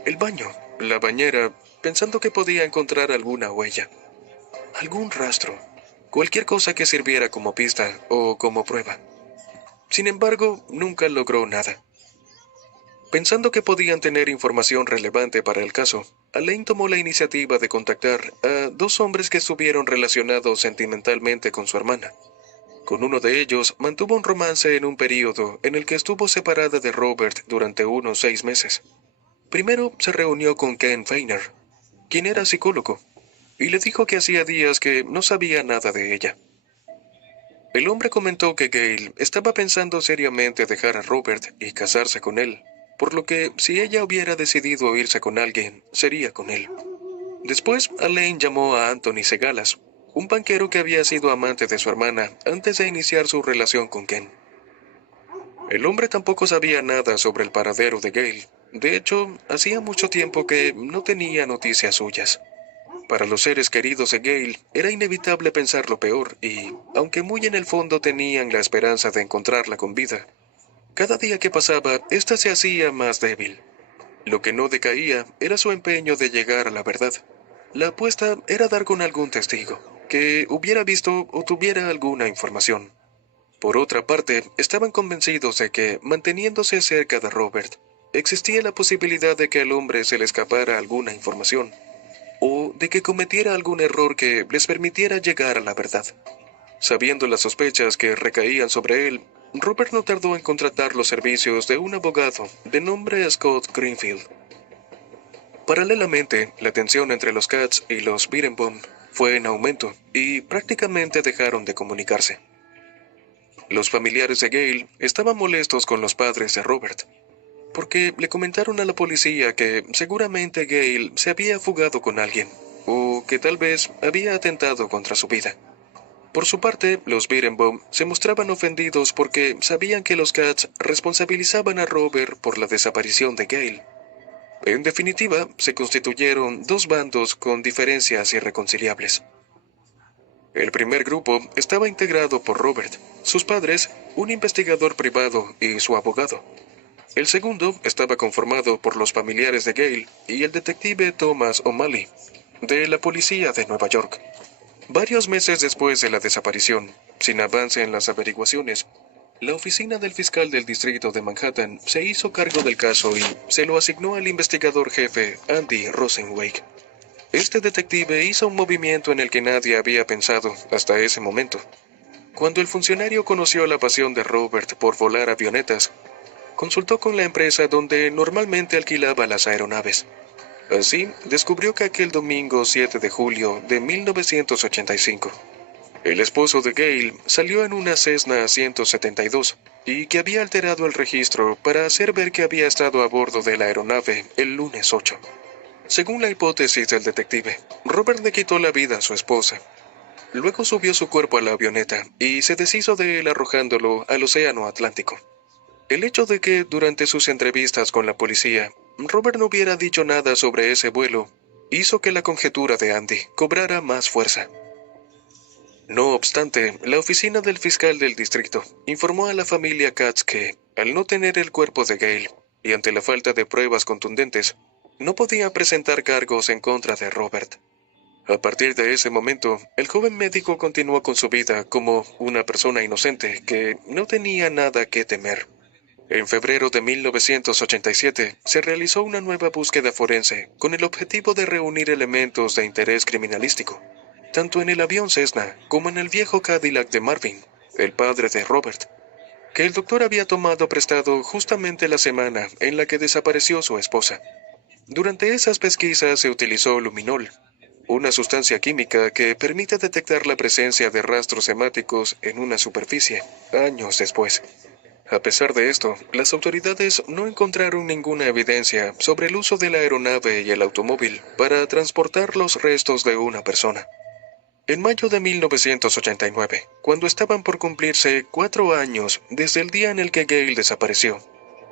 el baño, la bañera, pensando que podía encontrar alguna huella, algún rastro, cualquier cosa que sirviera como pista o como prueba. Sin embargo, nunca logró nada. Pensando que podían tener información relevante para el caso, Alain tomó la iniciativa de contactar a 2 hombres que estuvieron relacionados sentimentalmente con su hermana. Con uno de ellos mantuvo un romance en un período en el que estuvo separada de Robert durante unos 6 meses. Primero se reunió con Ken Feiner, quien era psicólogo, y le dijo que hacía días que no sabía nada de ella. El hombre comentó que Gail estaba pensando seriamente dejar a Robert y casarse con él, por lo que si ella hubiera decidido irse con alguien, sería con él. Después, Alain llamó a Anthony Segalas, un banquero que había sido amante de su hermana antes de iniciar su relación con Ken. El hombre tampoco sabía nada sobre el paradero de Gail. De hecho, hacía mucho tiempo que no tenía noticias suyas. Para los seres queridos de Gail, era inevitable pensar lo peor y, aunque muy en el fondo tenían la esperanza de encontrarla con vida, cada día que pasaba, ésta se hacía más débil. Lo que no decaía era su empeño de llegar a la verdad. La apuesta era dar con algún testigo, que hubiera visto o tuviera alguna información. Por otra parte, estaban convencidos de que, manteniéndose cerca de Robert, existía la posibilidad de que al hombre se le escapara alguna información, o de que cometiera algún error que les permitiera llegar a la verdad. Sabiendo las sospechas que recaían sobre él, Robert no tardó en contratar los servicios de un abogado de nombre Scott Greenfield. Paralelamente, la tensión entre los Katz y los Birenbaum fue en aumento y prácticamente dejaron de comunicarse. Los familiares de Gail estaban molestos con los padres de Robert, porque le comentaron a la policía que seguramente Gail se había fugado con alguien, o que tal vez había atentado contra su vida. Por su parte, los Birenbaum se mostraban ofendidos porque sabían que los Katz responsabilizaban a Robert por la desaparición de Gail. En definitiva, se constituyeron dos bandos con diferencias irreconciliables. El primer grupo estaba integrado por Robert, sus padres, un investigador privado y su abogado. El segundo estaba conformado por los familiares de Gail y el detective Thomas O'Malley, de la policía de Nueva York. Varios meses después de la desaparición, sin avance en las averiguaciones, la oficina del fiscal del distrito de Manhattan se hizo cargo del caso y se lo asignó al investigador jefe Andy Rosenweig. Este detective hizo un movimiento en el que nadie había pensado hasta ese momento. Cuando el funcionario conoció la pasión de Robert por volar avionetas, consultó con la empresa donde normalmente alquilaba las aeronaves. Así, descubrió que aquel domingo 7 de julio de 1985, el esposo de Gail salió en una Cessna 172 y que había alterado el registro para hacer ver que había estado a bordo de la aeronave el lunes 8. Según la hipótesis del detective, Robert le quitó la vida a su esposa. Luego subió su cuerpo a la avioneta y se deshizo de él arrojándolo al Océano Atlántico. El hecho de que, durante sus entrevistas con la policía, Robert no hubiera dicho nada sobre ese vuelo, hizo que la conjetura de Andy cobrara más fuerza. No obstante, la oficina del fiscal del distrito informó a la familia Katz que, al no tener el cuerpo de Gail, y ante la falta de pruebas contundentes, no podía presentar cargos en contra de Robert. A partir de ese momento, el joven médico continuó con su vida como una persona inocente que no tenía nada que temer. En febrero de 1987 se realizó una nueva búsqueda forense con el objetivo de reunir elementos de interés criminalístico, tanto en el avión Cessna como en el viejo Cadillac de Marvin, el padre de Robert, que el doctor había tomado prestado justamente la semana en la que desapareció su esposa. Durante esas pesquisas se utilizó luminol, una sustancia química que permite detectar la presencia de rastros hemáticos en una superficie, años después. A pesar de esto, las autoridades no encontraron ninguna evidencia sobre el uso de la aeronave y el automóvil para transportar los restos de una persona. En mayo de 1989, cuando estaban por cumplirse 4 años desde el día en el que Gail desapareció,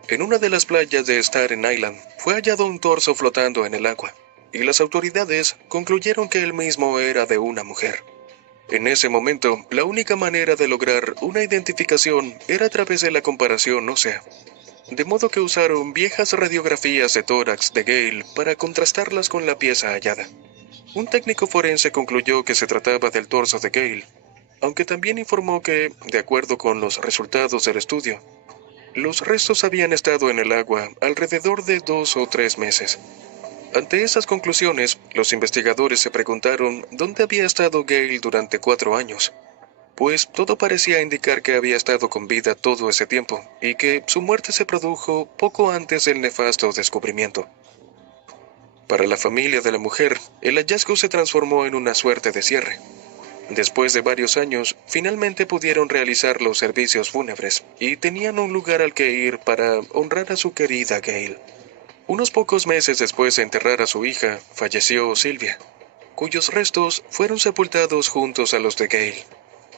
en una de las playas de Staten Island fue hallado un torso flotando en el agua, y las autoridades concluyeron que el mismo era de una mujer. En ese momento, la única manera de lograr una identificación era a través de la comparación ósea, de modo que usaron viejas radiografías de tórax de Gail para contrastarlas con la pieza hallada. Un técnico forense concluyó que se trataba del torso de Gail, aunque también informó que, de acuerdo con los resultados del estudio, los restos habían estado en el agua alrededor de 2 o 3 meses. Ante esas conclusiones, los investigadores se preguntaron dónde había estado Gail durante 4 años, pues todo parecía indicar que había estado con vida todo ese tiempo y que su muerte se produjo poco antes del nefasto descubrimiento. Para la familia de la mujer, el hallazgo se transformó en una suerte de cierre. Después de varios años, finalmente pudieron realizar los servicios fúnebres y tenían un lugar al que ir para honrar a su querida Gail. Unos pocos meses después de enterrar a su hija, falleció Sylvia, cuyos restos fueron sepultados juntos a los de Gail.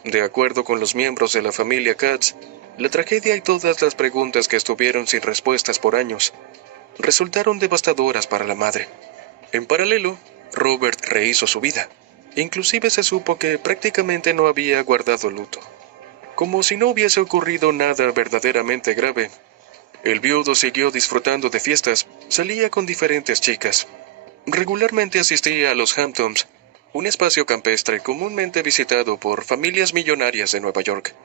De acuerdo con los miembros de la familia Katz, la tragedia y todas las preguntas que estuvieron sin respuestas por años resultaron devastadoras para la madre. En paralelo, Robert rehizo su vida. Inclusive se supo que prácticamente no había guardado luto. Como si no hubiese ocurrido nada verdaderamente grave, el viudo siguió disfrutando de fiestas, salía con diferentes chicas. Regularmente asistía a los Hamptons, un espacio campestre comúnmente visitado por familias millonarias de Nueva York.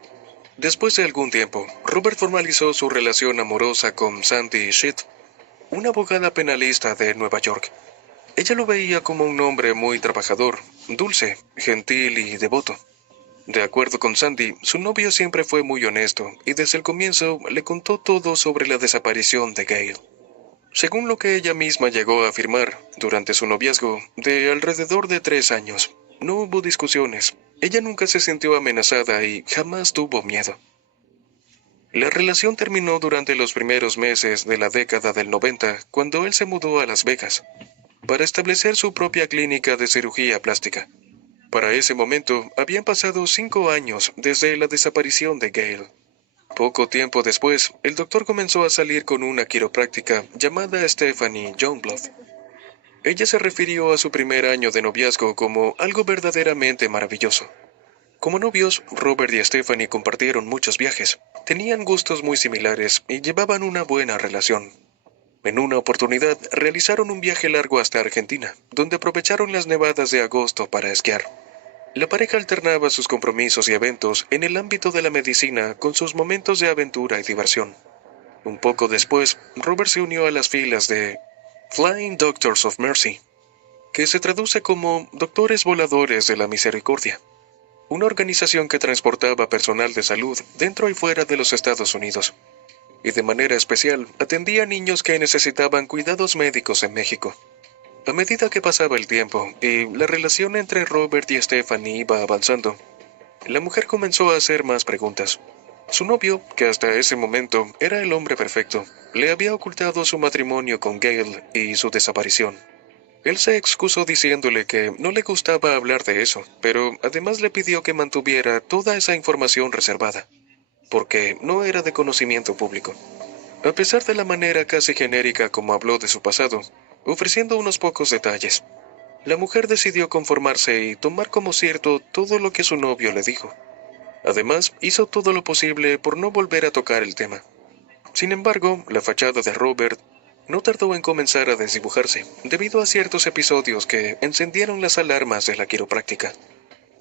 Después de algún tiempo, Robert formalizó su relación amorosa con Sandy Schitt, una abogada penalista de Nueva York. Ella lo veía como un hombre muy trabajador, dulce, gentil y devoto. De acuerdo con Sandy, su novio siempre fue muy honesto y desde el comienzo le contó todo sobre la desaparición de Gail. Según lo que ella misma llegó a afirmar, durante su noviazgo, de alrededor de 3 años, no hubo discusiones. Ella nunca se sintió amenazada y jamás tuvo miedo. La relación terminó durante los primeros meses de la década del 90, cuando él se mudó a Las Vegas para establecer su propia clínica de cirugía plástica. Para ese momento, habían pasado 5 años desde la desaparición de Gail. Poco tiempo después, el doctor comenzó a salir con una quiropráctica llamada Stephanie Youngblood. Ella se refirió a su primer año de noviazgo como algo verdaderamente maravilloso. Como novios, Robert y Stephanie compartieron muchos viajes, tenían gustos muy similares y llevaban una buena relación. En una oportunidad, realizaron un viaje largo hasta Argentina, donde aprovecharon las nevadas de agosto para esquiar. La pareja alternaba sus compromisos y eventos en el ámbito de la medicina con sus momentos de aventura y diversión. Un poco después, Robert se unió a las filas de Flying Doctors of Mercy, que se traduce como Doctores Voladores de la Misericordia, una organización que transportaba personal de salud dentro y fuera de los Estados Unidos, y de manera especial atendía a niños que necesitaban cuidados médicos en México. A medida que pasaba el tiempo y la relación entre Robert y Stephanie iba avanzando, la mujer comenzó a hacer más preguntas. Su novio, que hasta ese momento era el hombre perfecto, le había ocultado su matrimonio con Gail y su desaparición. Él se excusó diciéndole que no le gustaba hablar de eso, pero además le pidió que mantuviera toda esa información reservada, porque no era de conocimiento público. A pesar de la manera casi genérica como habló de su pasado, ofreciendo unos pocos detalles, la mujer decidió conformarse y tomar como cierto todo lo que su novio le dijo. Además, hizo todo lo posible por no volver a tocar el tema. Sin embargo, la fachada de Robert no tardó en comenzar a desdibujarse, debido a ciertos episodios que encendieron las alarmas de la quiropráctica.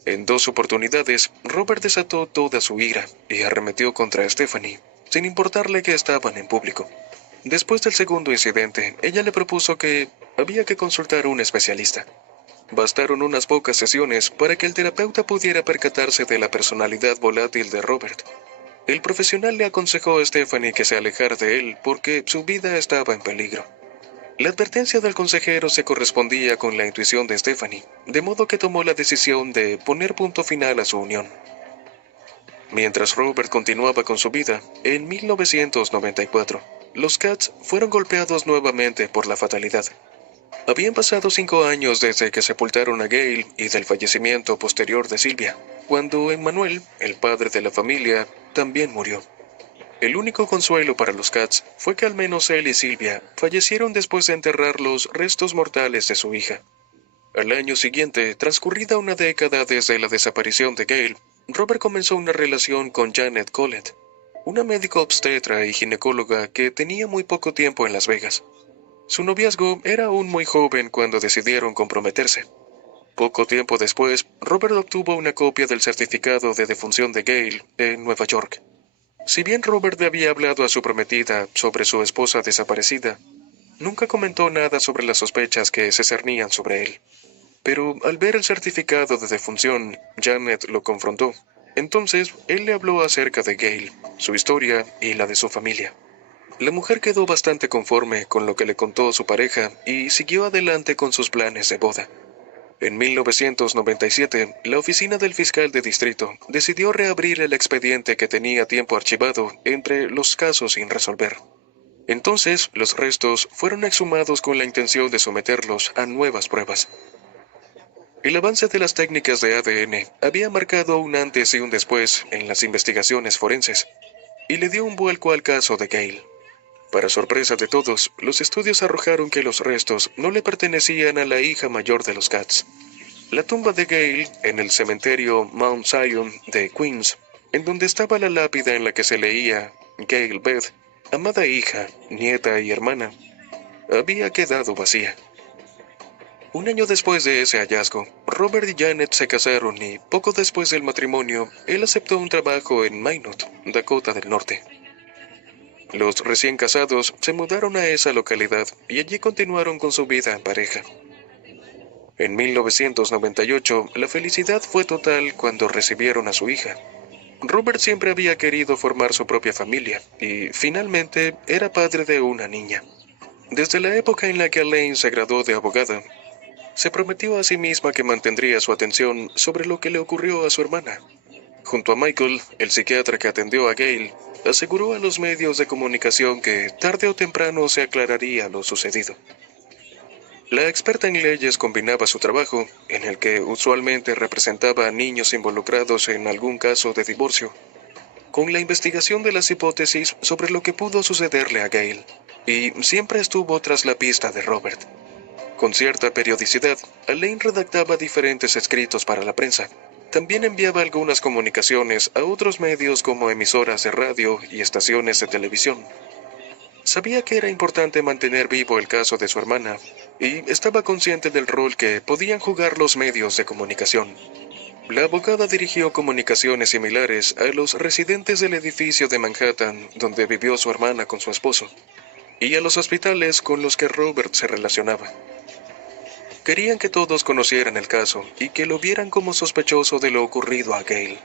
En 2 oportunidades, Robert desató toda su ira y arremetió contra Stephanie, sin importarle que estaban en público. Después del segundo incidente, ella le propuso que había que consultar a un especialista. Bastaron unas pocas sesiones para que el terapeuta pudiera percatarse de la personalidad volátil de Robert. El profesional le aconsejó a Stephanie que se alejara de él porque su vida estaba en peligro. La advertencia del consejero se correspondía con la intuición de Stephanie, de modo que tomó la decisión de poner punto final a su unión. Mientras Robert continuaba con su vida, en 1994, los Cats fueron golpeados nuevamente por la fatalidad. Habían pasado 5 años desde que sepultaron a Gail y del fallecimiento posterior de Sylvia, cuando Emmanuel, el padre de la familia, también murió. El único consuelo para los Cats fue que al menos él y Sylvia fallecieron después de enterrar los restos mortales de su hija. Al año siguiente, transcurrida una década desde la desaparición de Gail, Robert comenzó una relación con Janet Collett, una médico obstetra y ginecóloga que tenía muy poco tiempo en Las Vegas. Su noviazgo era aún muy joven cuando decidieron comprometerse. Poco tiempo después, Robert obtuvo una copia del certificado de defunción de Gail en Nueva York. Si bien Robert le había hablado a su prometida sobre su esposa desaparecida, nunca comentó nada sobre las sospechas que se cernían sobre él. Pero al ver el certificado de defunción, Janet lo confrontó. Entonces, él le habló acerca de Gail, su historia y la de su familia. La mujer quedó bastante conforme con lo que le contó su pareja y siguió adelante con sus planes de boda. En 1997, la oficina del fiscal de distrito decidió reabrir el expediente que tenía tiempo archivado entre los casos sin resolver. Entonces, los restos fueron exhumados con la intención de someterlos a nuevas pruebas. El avance de las técnicas de ADN había marcado un antes y un después en las investigaciones forenses, y le dio un vuelco al caso de Gail. Para sorpresa de todos, los estudios arrojaron que los restos no le pertenecían a la hija mayor de los Cats. La tumba de Gail, en el cementerio Mount Zion de Queens, en donde estaba la lápida en la que se leía Gail Beth, amada hija, nieta y hermana, había quedado vacía. Un año después de ese hallazgo, Robert y Janet se casaron y, poco después del matrimonio, él aceptó un trabajo en Minot, Dakota del Norte. Los recién casados se mudaron a esa localidad y allí continuaron con su vida en pareja. En 1998, la felicidad fue total cuando recibieron a su hija. Robert siempre había querido formar su propia familia y, finalmente, era padre de una niña. Desde la época en la que Elaine se graduó de abogada, se prometió a sí misma que mantendría su atención sobre lo que le ocurrió a su hermana. Junto a Michael, el psiquiatra que atendió a Gail, aseguró a los medios de comunicación que tarde o temprano se aclararía lo sucedido. La experta en leyes combinaba su trabajo, en el que usualmente representaba a niños involucrados en algún caso de divorcio, con la investigación de las hipótesis sobre lo que pudo sucederle a Gail, y siempre estuvo tras la pista de Robert. Con cierta periodicidad, Elaine redactaba diferentes escritos para la prensa. También enviaba algunas comunicaciones a otros medios como emisoras de radio y estaciones de televisión. Sabía que era importante mantener vivo el caso de su hermana y estaba consciente del rol que podían jugar los medios de comunicación. La abogada dirigió comunicaciones similares a los residentes del edificio de Manhattan donde vivió su hermana con su esposo, y a los hospitales con los que Robert se relacionaba. Querían que todos conocieran el caso y que lo vieran como sospechoso de lo ocurrido a Gail.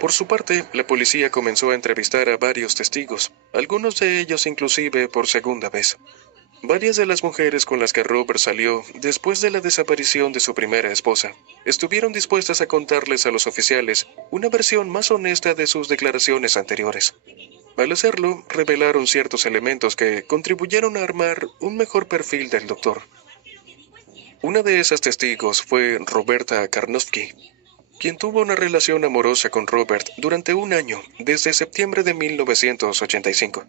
Por su parte, la policía comenzó a entrevistar a varios testigos, algunos de ellos inclusive por segunda vez. Varias de las mujeres con las que Robert salió después de la desaparición de su primera esposa estuvieron dispuestas a contarles a los oficiales una versión más honesta de sus declaraciones anteriores. Al hacerlo, revelaron ciertos elementos que contribuyeron a armar un mejor perfil del doctor. Una de esas testigos fue Roberta Karnofsky, quien tuvo una relación amorosa con Robert durante un año, desde septiembre de 1985.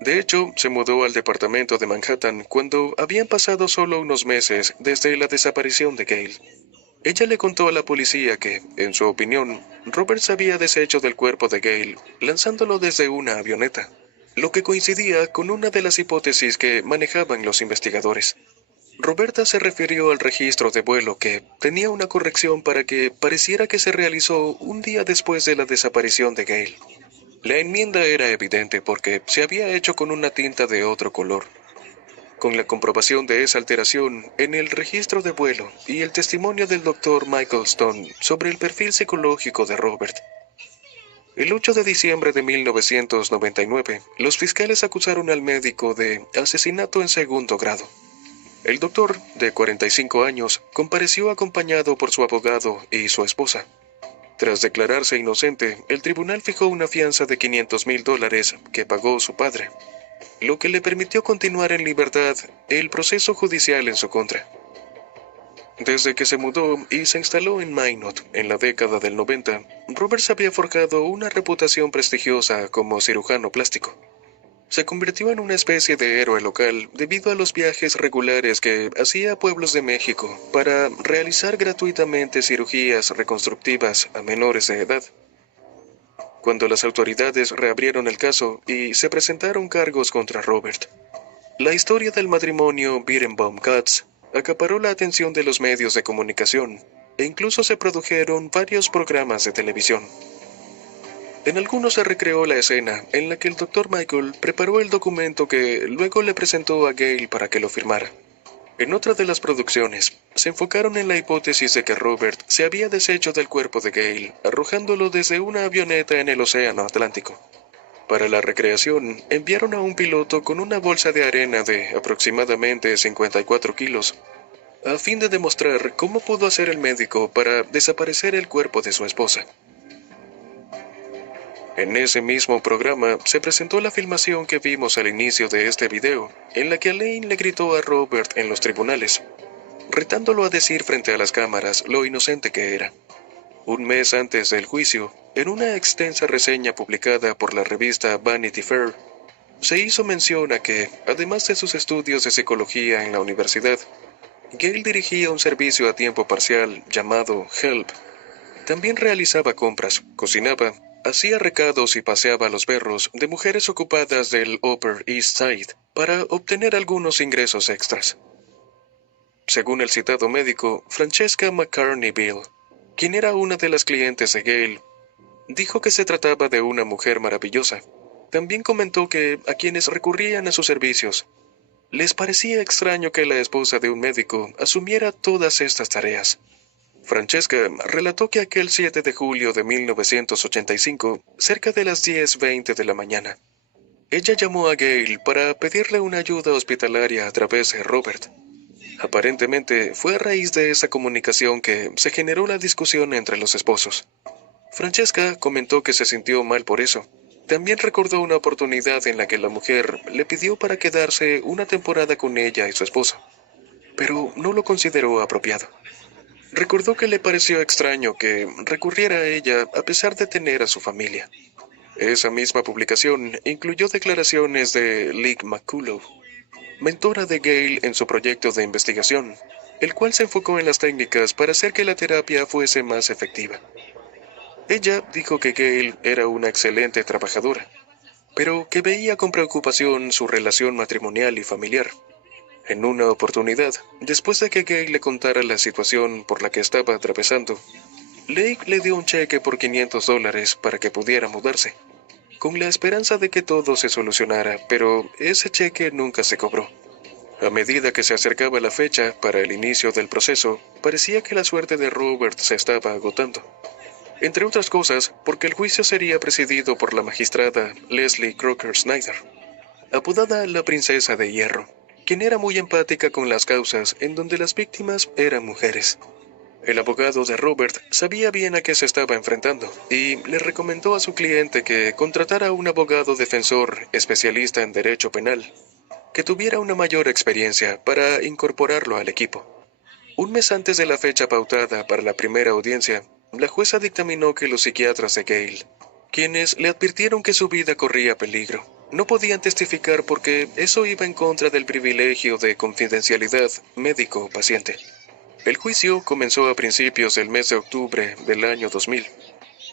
De hecho, se mudó al departamento de Manhattan cuando habían pasado solo unos meses desde la desaparición de Gail. Ella le contó a la policía que, en su opinión, Robert se había deshecho del cuerpo de Gail, lanzándolo desde una avioneta, lo que coincidía con una de las hipótesis que manejaban los investigadores. Roberta se refirió al registro de vuelo que tenía una corrección para que pareciera que se realizó un día después de la desaparición de Gail. La enmienda era evidente porque se había hecho con una tinta de otro color. Con la comprobación de esa alteración en el registro de vuelo y el testimonio del doctor Michael Stone sobre el perfil psicológico de Robert. El 8 de diciembre de 1999, los fiscales acusaron al médico de asesinato en segundo grado. El doctor, de 45 años, compareció acompañado por su abogado y su esposa. Tras declararse inocente, el tribunal fijó una fianza de $500,000 que pagó su padre, lo que le permitió continuar en libertad el proceso judicial en su contra. Desde que se mudó y se instaló en Minot en la década del 90, Robert se había forjado una reputación prestigiosa como cirujano plástico. Se convirtió en una especie de héroe local debido a los viajes regulares que hacía a pueblos de México para realizar gratuitamente cirugías reconstructivas a menores de edad. Cuando las autoridades reabrieron el caso y se presentaron cargos contra Robert, la historia del matrimonio Beerenbaum-Katz acaparó la atención de los medios de comunicación e incluso se produjeron varios programas de televisión. En algunos se recreó la escena en la que el Dr. Michael preparó el documento que luego le presentó a Gail para que lo firmara. En otra de las producciones, se enfocaron en la hipótesis de que Robert se había deshecho del cuerpo de Gail, arrojándolo desde una avioneta en el Océano Atlántico. Para la recreación, enviaron a un piloto con una bolsa de arena de aproximadamente 54 kilos, a fin de demostrar cómo pudo hacer el médico para desaparecer el cuerpo de su esposa. En ese mismo programa se presentó la filmación que vimos al inicio de este video, en la que Elaine le gritó a Robert en los tribunales, retándolo a decir frente a las cámaras lo inocente que era. Un mes antes del juicio, en una extensa reseña publicada por la revista Vanity Fair, se hizo mención a que, además de sus estudios de psicología en la universidad, Gail dirigía un servicio a tiempo parcial llamado Help. También realizaba compras, cocinaba, hacía recados y paseaba a los perros de mujeres ocupadas del Upper East Side para obtener algunos ingresos extras. Según el citado médico, Francesca McCartney Bill, quien era una de las clientes de Gail, dijo que se trataba de una mujer maravillosa. También comentó que a quienes recurrían a sus servicios Les parecía extraño que la esposa de un médico asumiera todas estas tareas. Francesca relató que aquel 7 de julio de 1985, cerca de las 10:20 de la mañana, ella llamó a Gail para pedirle una ayuda hospitalaria a través de Robert. Aparentemente fue a raíz de esa comunicación que se generó la discusión entre los esposos. Francesca comentó que se sintió mal por eso. También recordó una oportunidad en la que la mujer le pidió para quedarse una temporada con ella y su esposo, pero no lo consideró apropiado. Recordó que le pareció extraño que recurriera a ella a pesar de tener a su familia. Esa misma publicación incluyó declaraciones de Lick McCullough, mentora de Gail en su proyecto de investigación, el cual se enfocó en las técnicas para hacer que la terapia fuese más efectiva. Ella dijo que Gail era una excelente trabajadora, pero que veía con preocupación su relación matrimonial y familiar. En una oportunidad, después de que Gail le contara la situación por la que estaba atravesando, Lake le dio un cheque por $500 para que pudiera mudarse, con la esperanza de que todo se solucionara, pero ese cheque nunca se cobró. A medida que se acercaba la fecha para el inicio del proceso, parecía que la suerte de Robert se estaba agotando. Entre otras cosas, porque el juicio sería presidido por la magistrada Leslie Crocker Snyder, apodada la Princesa de Hierro, quien era muy empática con las causas en donde las víctimas eran mujeres. El abogado de Robert sabía bien a qué se estaba enfrentando y le recomendó a su cliente que contratara a un abogado defensor especialista en derecho penal, que tuviera una mayor experiencia para incorporarlo al equipo. Un mes antes de la fecha pautada para la primera audiencia, la jueza dictaminó que los psiquiatras de Gail, quienes le advirtieron que su vida corría peligro, no podían testificar porque eso iba en contra del privilegio de confidencialidad médico-paciente. El juicio comenzó a principios del mes de octubre del año 2000.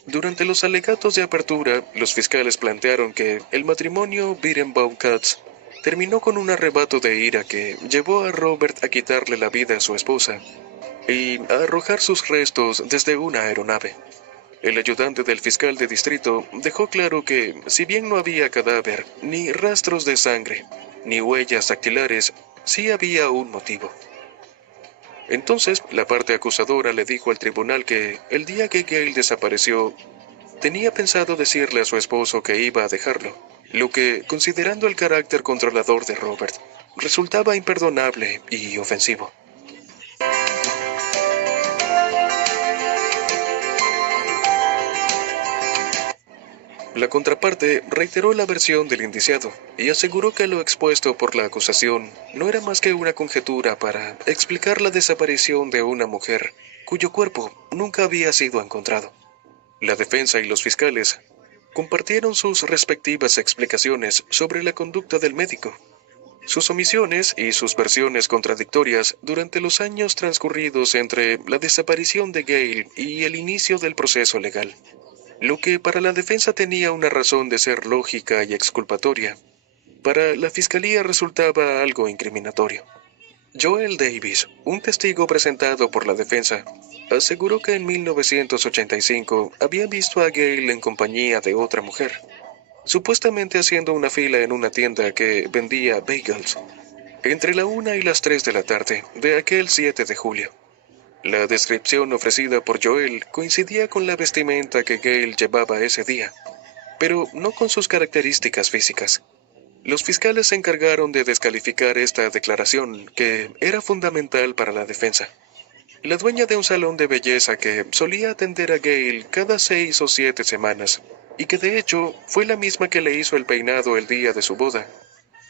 Durante los alegatos de apertura, los fiscales plantearon que el matrimonio Berenbaum-Katz terminó con un arrebato de ira que llevó a Robert a quitarle la vida a su esposa y a arrojar sus restos desde una aeronave. El ayudante del fiscal de distrito dejó claro que, si bien no había cadáver, ni rastros de sangre, ni huellas dactilares, sí había un motivo. Entonces, la parte acusadora le dijo al tribunal que, el día que Gail desapareció, tenía pensado decirle a su esposo que iba a dejarlo, lo que, considerando el carácter controlador de Robert, resultaba imperdonable y ofensivo. La contraparte reiteró la versión del indiciado y aseguró que lo expuesto por la acusación no era más que una conjetura para explicar la desaparición de una mujer cuyo cuerpo nunca había sido encontrado. La defensa y los fiscales compartieron sus respectivas explicaciones sobre la conducta del médico, sus omisiones y sus versiones contradictorias durante los años transcurridos entre la desaparición de Gail y el inicio del proceso legal. Lo que para la defensa tenía una razón de ser lógica y exculpatoria, para la fiscalía resultaba algo incriminatorio. Joel Davis, un testigo presentado por la defensa, aseguró que en 1985 había visto a Gail en compañía de otra mujer, supuestamente haciendo una fila en una tienda que vendía bagels, entre la 1 y las 3 de la tarde de aquel 7 de julio. La descripción ofrecida por Joel coincidía con la vestimenta que Gail llevaba ese día, pero no con sus características físicas. Los fiscales se encargaron de descalificar esta declaración, que era fundamental para la defensa. La dueña de un salón de belleza que solía atender a Gail cada 6 o 7 semanas, y que de hecho fue la misma que le hizo el peinado el día de su boda,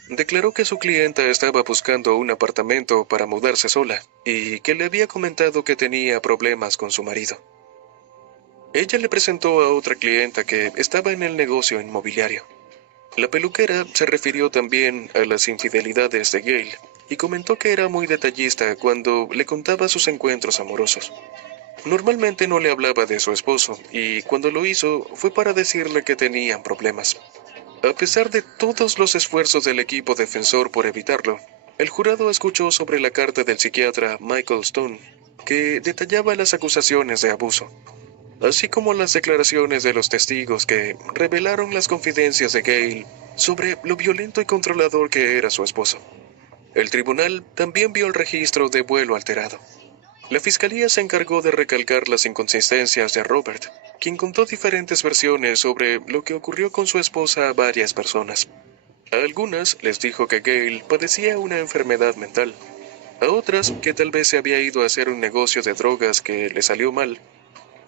declaró que su clienta estaba buscando un apartamento para mudarse sola y que le había comentado que tenía problemas con su marido. Ella le presentó a otra clienta que estaba en el negocio inmobiliario. La peluquera se refirió también a las infidelidades de Gail y comentó que era muy detallista cuando le contaba sus encuentros amorosos. Normalmente no le hablaba de su esposo y cuando lo hizo fue para decirle que tenían problemas. A pesar de todos los esfuerzos del equipo defensor por evitarlo, el jurado escuchó sobre la carta del psiquiatra Michael Stone, que detallaba las acusaciones de abuso, así como las declaraciones de los testigos que revelaron las confidencias de Gail sobre lo violento y controlador que era su esposo. El tribunal también vio el registro de vuelo alterado. La fiscalía se encargó de recalcar las inconsistencias de Robert, quien contó diferentes versiones sobre lo que ocurrió con su esposa a varias personas. A algunas les dijo que Gail padecía una enfermedad mental, a otras que tal vez se había ido a hacer un negocio de drogas que le salió mal,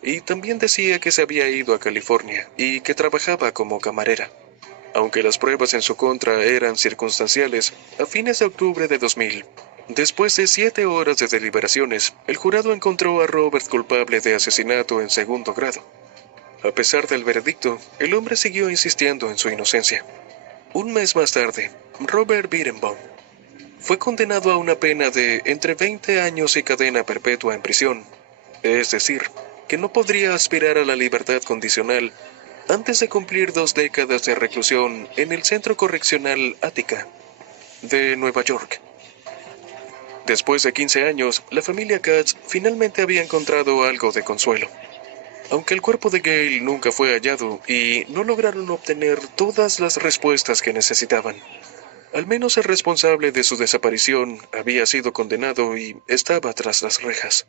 y también decía que se había ido a California y que trabajaba como camarera. Aunque las pruebas en su contra eran circunstanciales, a fines de octubre de 2000, después de 7 horas de deliberaciones, el jurado encontró a Robert culpable de asesinato en segundo grado. A pesar del veredicto, el hombre siguió insistiendo en su inocencia. Un mes más tarde, Robert Birenbaum fue condenado a una pena de entre 20 años y cadena perpetua en prisión, es decir, que no podría aspirar a la libertad condicional antes de cumplir 2 décadas de reclusión en el Centro Correccional Attica de Nueva York. Después de 15 años, la familia Katz finalmente había encontrado algo de consuelo. Aunque el cuerpo de Gail nunca fue hallado y no lograron obtener todas las respuestas que necesitaban, al menos el responsable de su desaparición había sido condenado y estaba tras las rejas.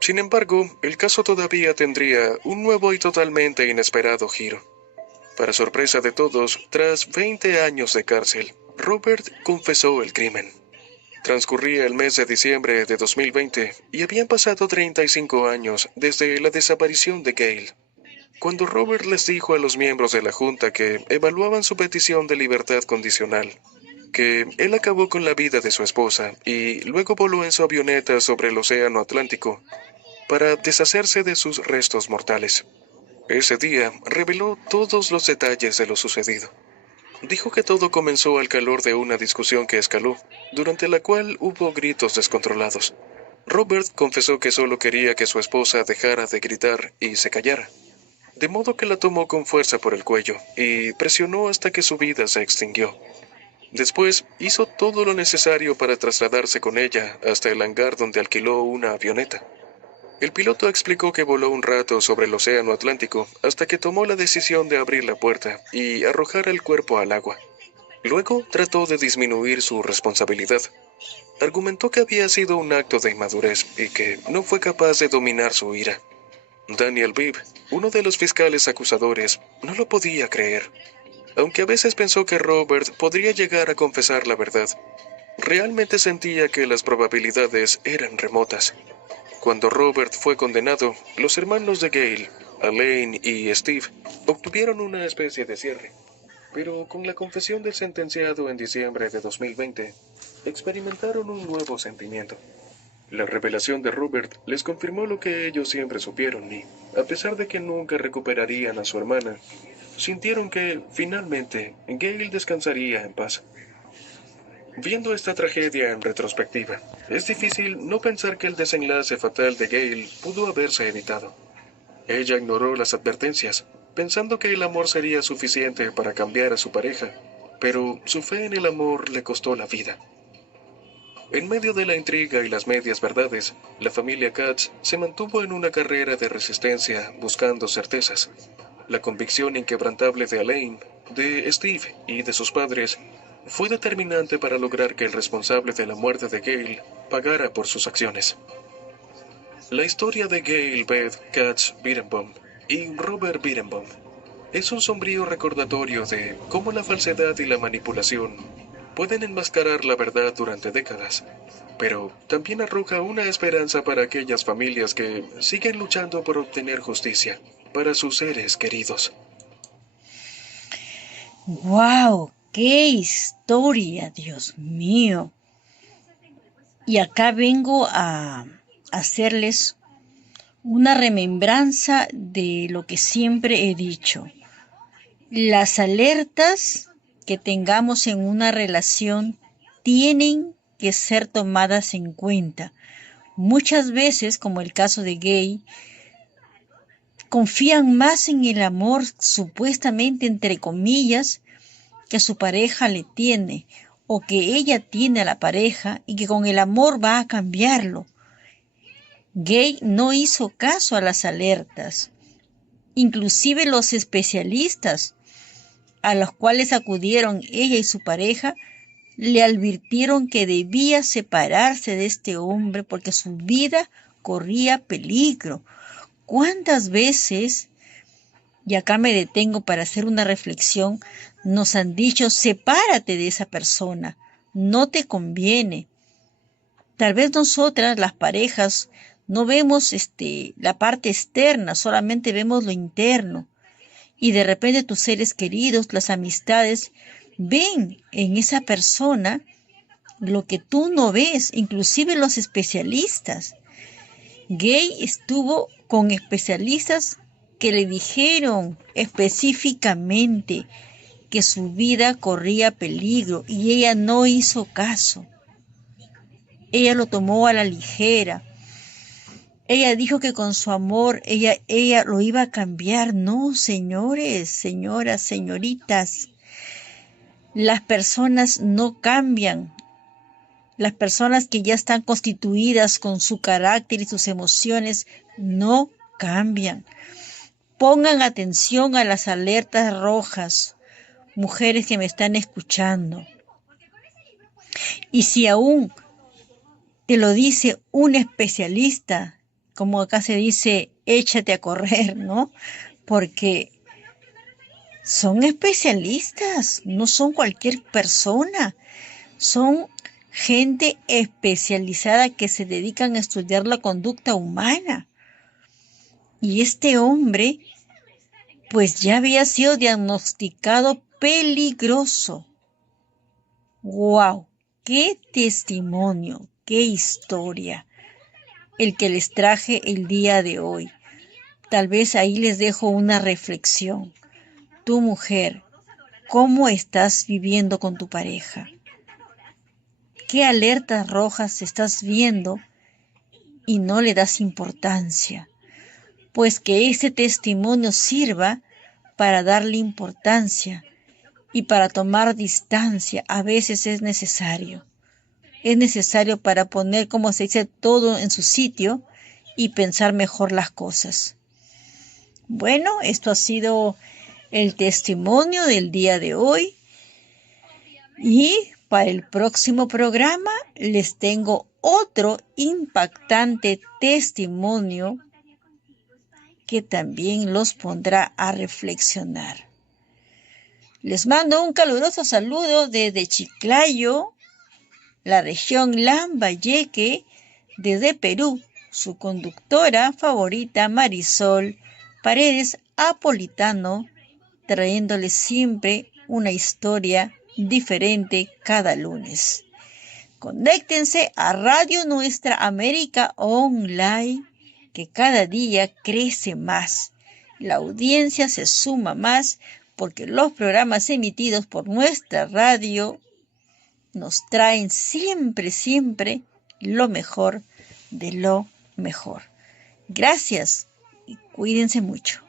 Sin embargo, el caso todavía tendría un nuevo y totalmente inesperado giro. Para sorpresa de todos, tras 20 años de cárcel, Robert confesó el crimen. Transcurría el mes de diciembre de 2020 y habían pasado 35 años desde la desaparición de Gail. Cuando Robert les dijo a los miembros de la junta que evaluaban su petición de libertad condicional, que él acabó con la vida de su esposa y luego voló en su avioneta sobre el Océano Atlántico para deshacerse de sus restos mortales. Ese día reveló todos los detalles de lo sucedido. Dijo que todo comenzó al calor de una discusión que escaló, durante la cual hubo gritos descontrolados. Robert confesó que solo quería que su esposa dejara de gritar y se callara, de modo que la tomó con fuerza por el cuello y presionó hasta que su vida se extinguió. Después hizo todo lo necesario para trasladarse con ella hasta el hangar donde alquiló una avioneta. El piloto explicó que voló un rato sobre el Océano Atlántico hasta que tomó la decisión de abrir la puerta y arrojar el cuerpo al agua. Luego trató de disminuir su responsabilidad. Argumentó que había sido un acto de inmadurez y que no fue capaz de dominar su ira. Daniel Bibb, uno de los fiscales acusadores, no lo podía creer. Aunque a veces pensó que Robert podría llegar a confesar la verdad, realmente sentía que las probabilidades eran remotas. Cuando Robert fue condenado, los hermanos de Gail, Elaine y Steve, obtuvieron una especie de cierre. Pero con la confesión del sentenciado en diciembre de 2020, experimentaron un nuevo sentimiento. La revelación de Robert les confirmó lo que ellos siempre supieron y, a pesar de que nunca recuperarían a su hermana, sintieron que, finalmente, Gail descansaría en paz. Viendo esta tragedia en retrospectiva, es difícil no pensar que el desenlace fatal de Gail pudo haberse evitado. Ella ignoró las advertencias, pensando que el amor sería suficiente para cambiar a su pareja, pero su fe en el amor le costó la vida. En medio de la intriga y las medias verdades, la familia Katz se mantuvo en una carrera de resistencia buscando certezas. La convicción inquebrantable de Elaine, de Steve y de sus padres fue determinante para lograr que el responsable de la muerte de Gail pagara por sus acciones. La historia de Gail Beth Katz Birenbaum y Robert Birenbaum es un sombrío recordatorio de cómo la falsedad y la manipulación pueden enmascarar la verdad durante décadas, pero también arroja una esperanza para aquellas familias que siguen luchando por obtener justicia para sus seres queridos. ¡Wow! ¡Qué historia, Dios mío! Y acá vengo a hacerles una remembranza de lo que siempre he dicho. Las alertas que tengamos en una relación tienen que ser tomadas en cuenta. Muchas veces, como el caso de Gay, confían más en el amor, supuestamente entre comillas, que su pareja le tiene, o que ella tiene a la pareja y que con el amor va a cambiarlo. Gay no hizo caso a las alertas. Inclusive los especialistas a los cuales acudieron ella y su pareja le advirtieron que debía separarse de este hombre porque su vida corría peligro. ¿Cuántas veces, y acá me detengo para hacer una reflexión, nos han dicho, sepárate de esa persona, no te conviene? Tal vez nosotras, las parejas, no vemos la parte externa, solamente vemos lo interno. Y de repente tus seres queridos, las amistades, ven en esa persona lo que tú no ves, inclusive los especialistas. Gay estuvo con especialistas que le dijeron específicamente que su vida corría peligro y ella no hizo caso. Ella lo tomó a la ligera. Ella dijo que con su amor ella lo iba a cambiar. No, señores, señoras, señoritas. Las personas no cambian. Las personas que ya están constituidas con su carácter y sus emociones no cambian. Pongan atención a las alertas rojas, mujeres que me están escuchando. Y si aún te lo dice un especialista, como acá se dice, échate a correr, ¿no? Porque son especialistas, no son cualquier persona, son gente especializada que se dedican a estudiar la conducta humana. Y este hombre, pues ya había sido diagnosticado peligroso. ¡Wow! ¡Qué testimonio! ¡Qué historia! El que les traje el día de hoy. Tal vez ahí les dejo una reflexión. Tu mujer, ¿cómo estás viviendo con tu pareja? ¿Qué alertas rojas estás viendo y no le das importancia? Pues que ese testimonio sirva para darle importancia y para tomar distancia. A veces es necesario. Es necesario para poner, como se dice, todo en su sitio y pensar mejor las cosas. Bueno, esto ha sido el testimonio del día de hoy. Y para el próximo programa les tengo otro impactante testimonio que también los pondrá a reflexionar. Les mando un caluroso saludo desde Chiclayo, la región Lambayeque, desde Perú, su conductora favorita Marisol Paredes Apolitano, trayéndoles siempre una historia diferente cada lunes. Conéctense a Radio Nuestra América Online, que cada día crece más. La audiencia se suma más porque los programas emitidos por nuestra radio nos traen siempre, siempre lo mejor de lo mejor. Gracias y cuídense mucho.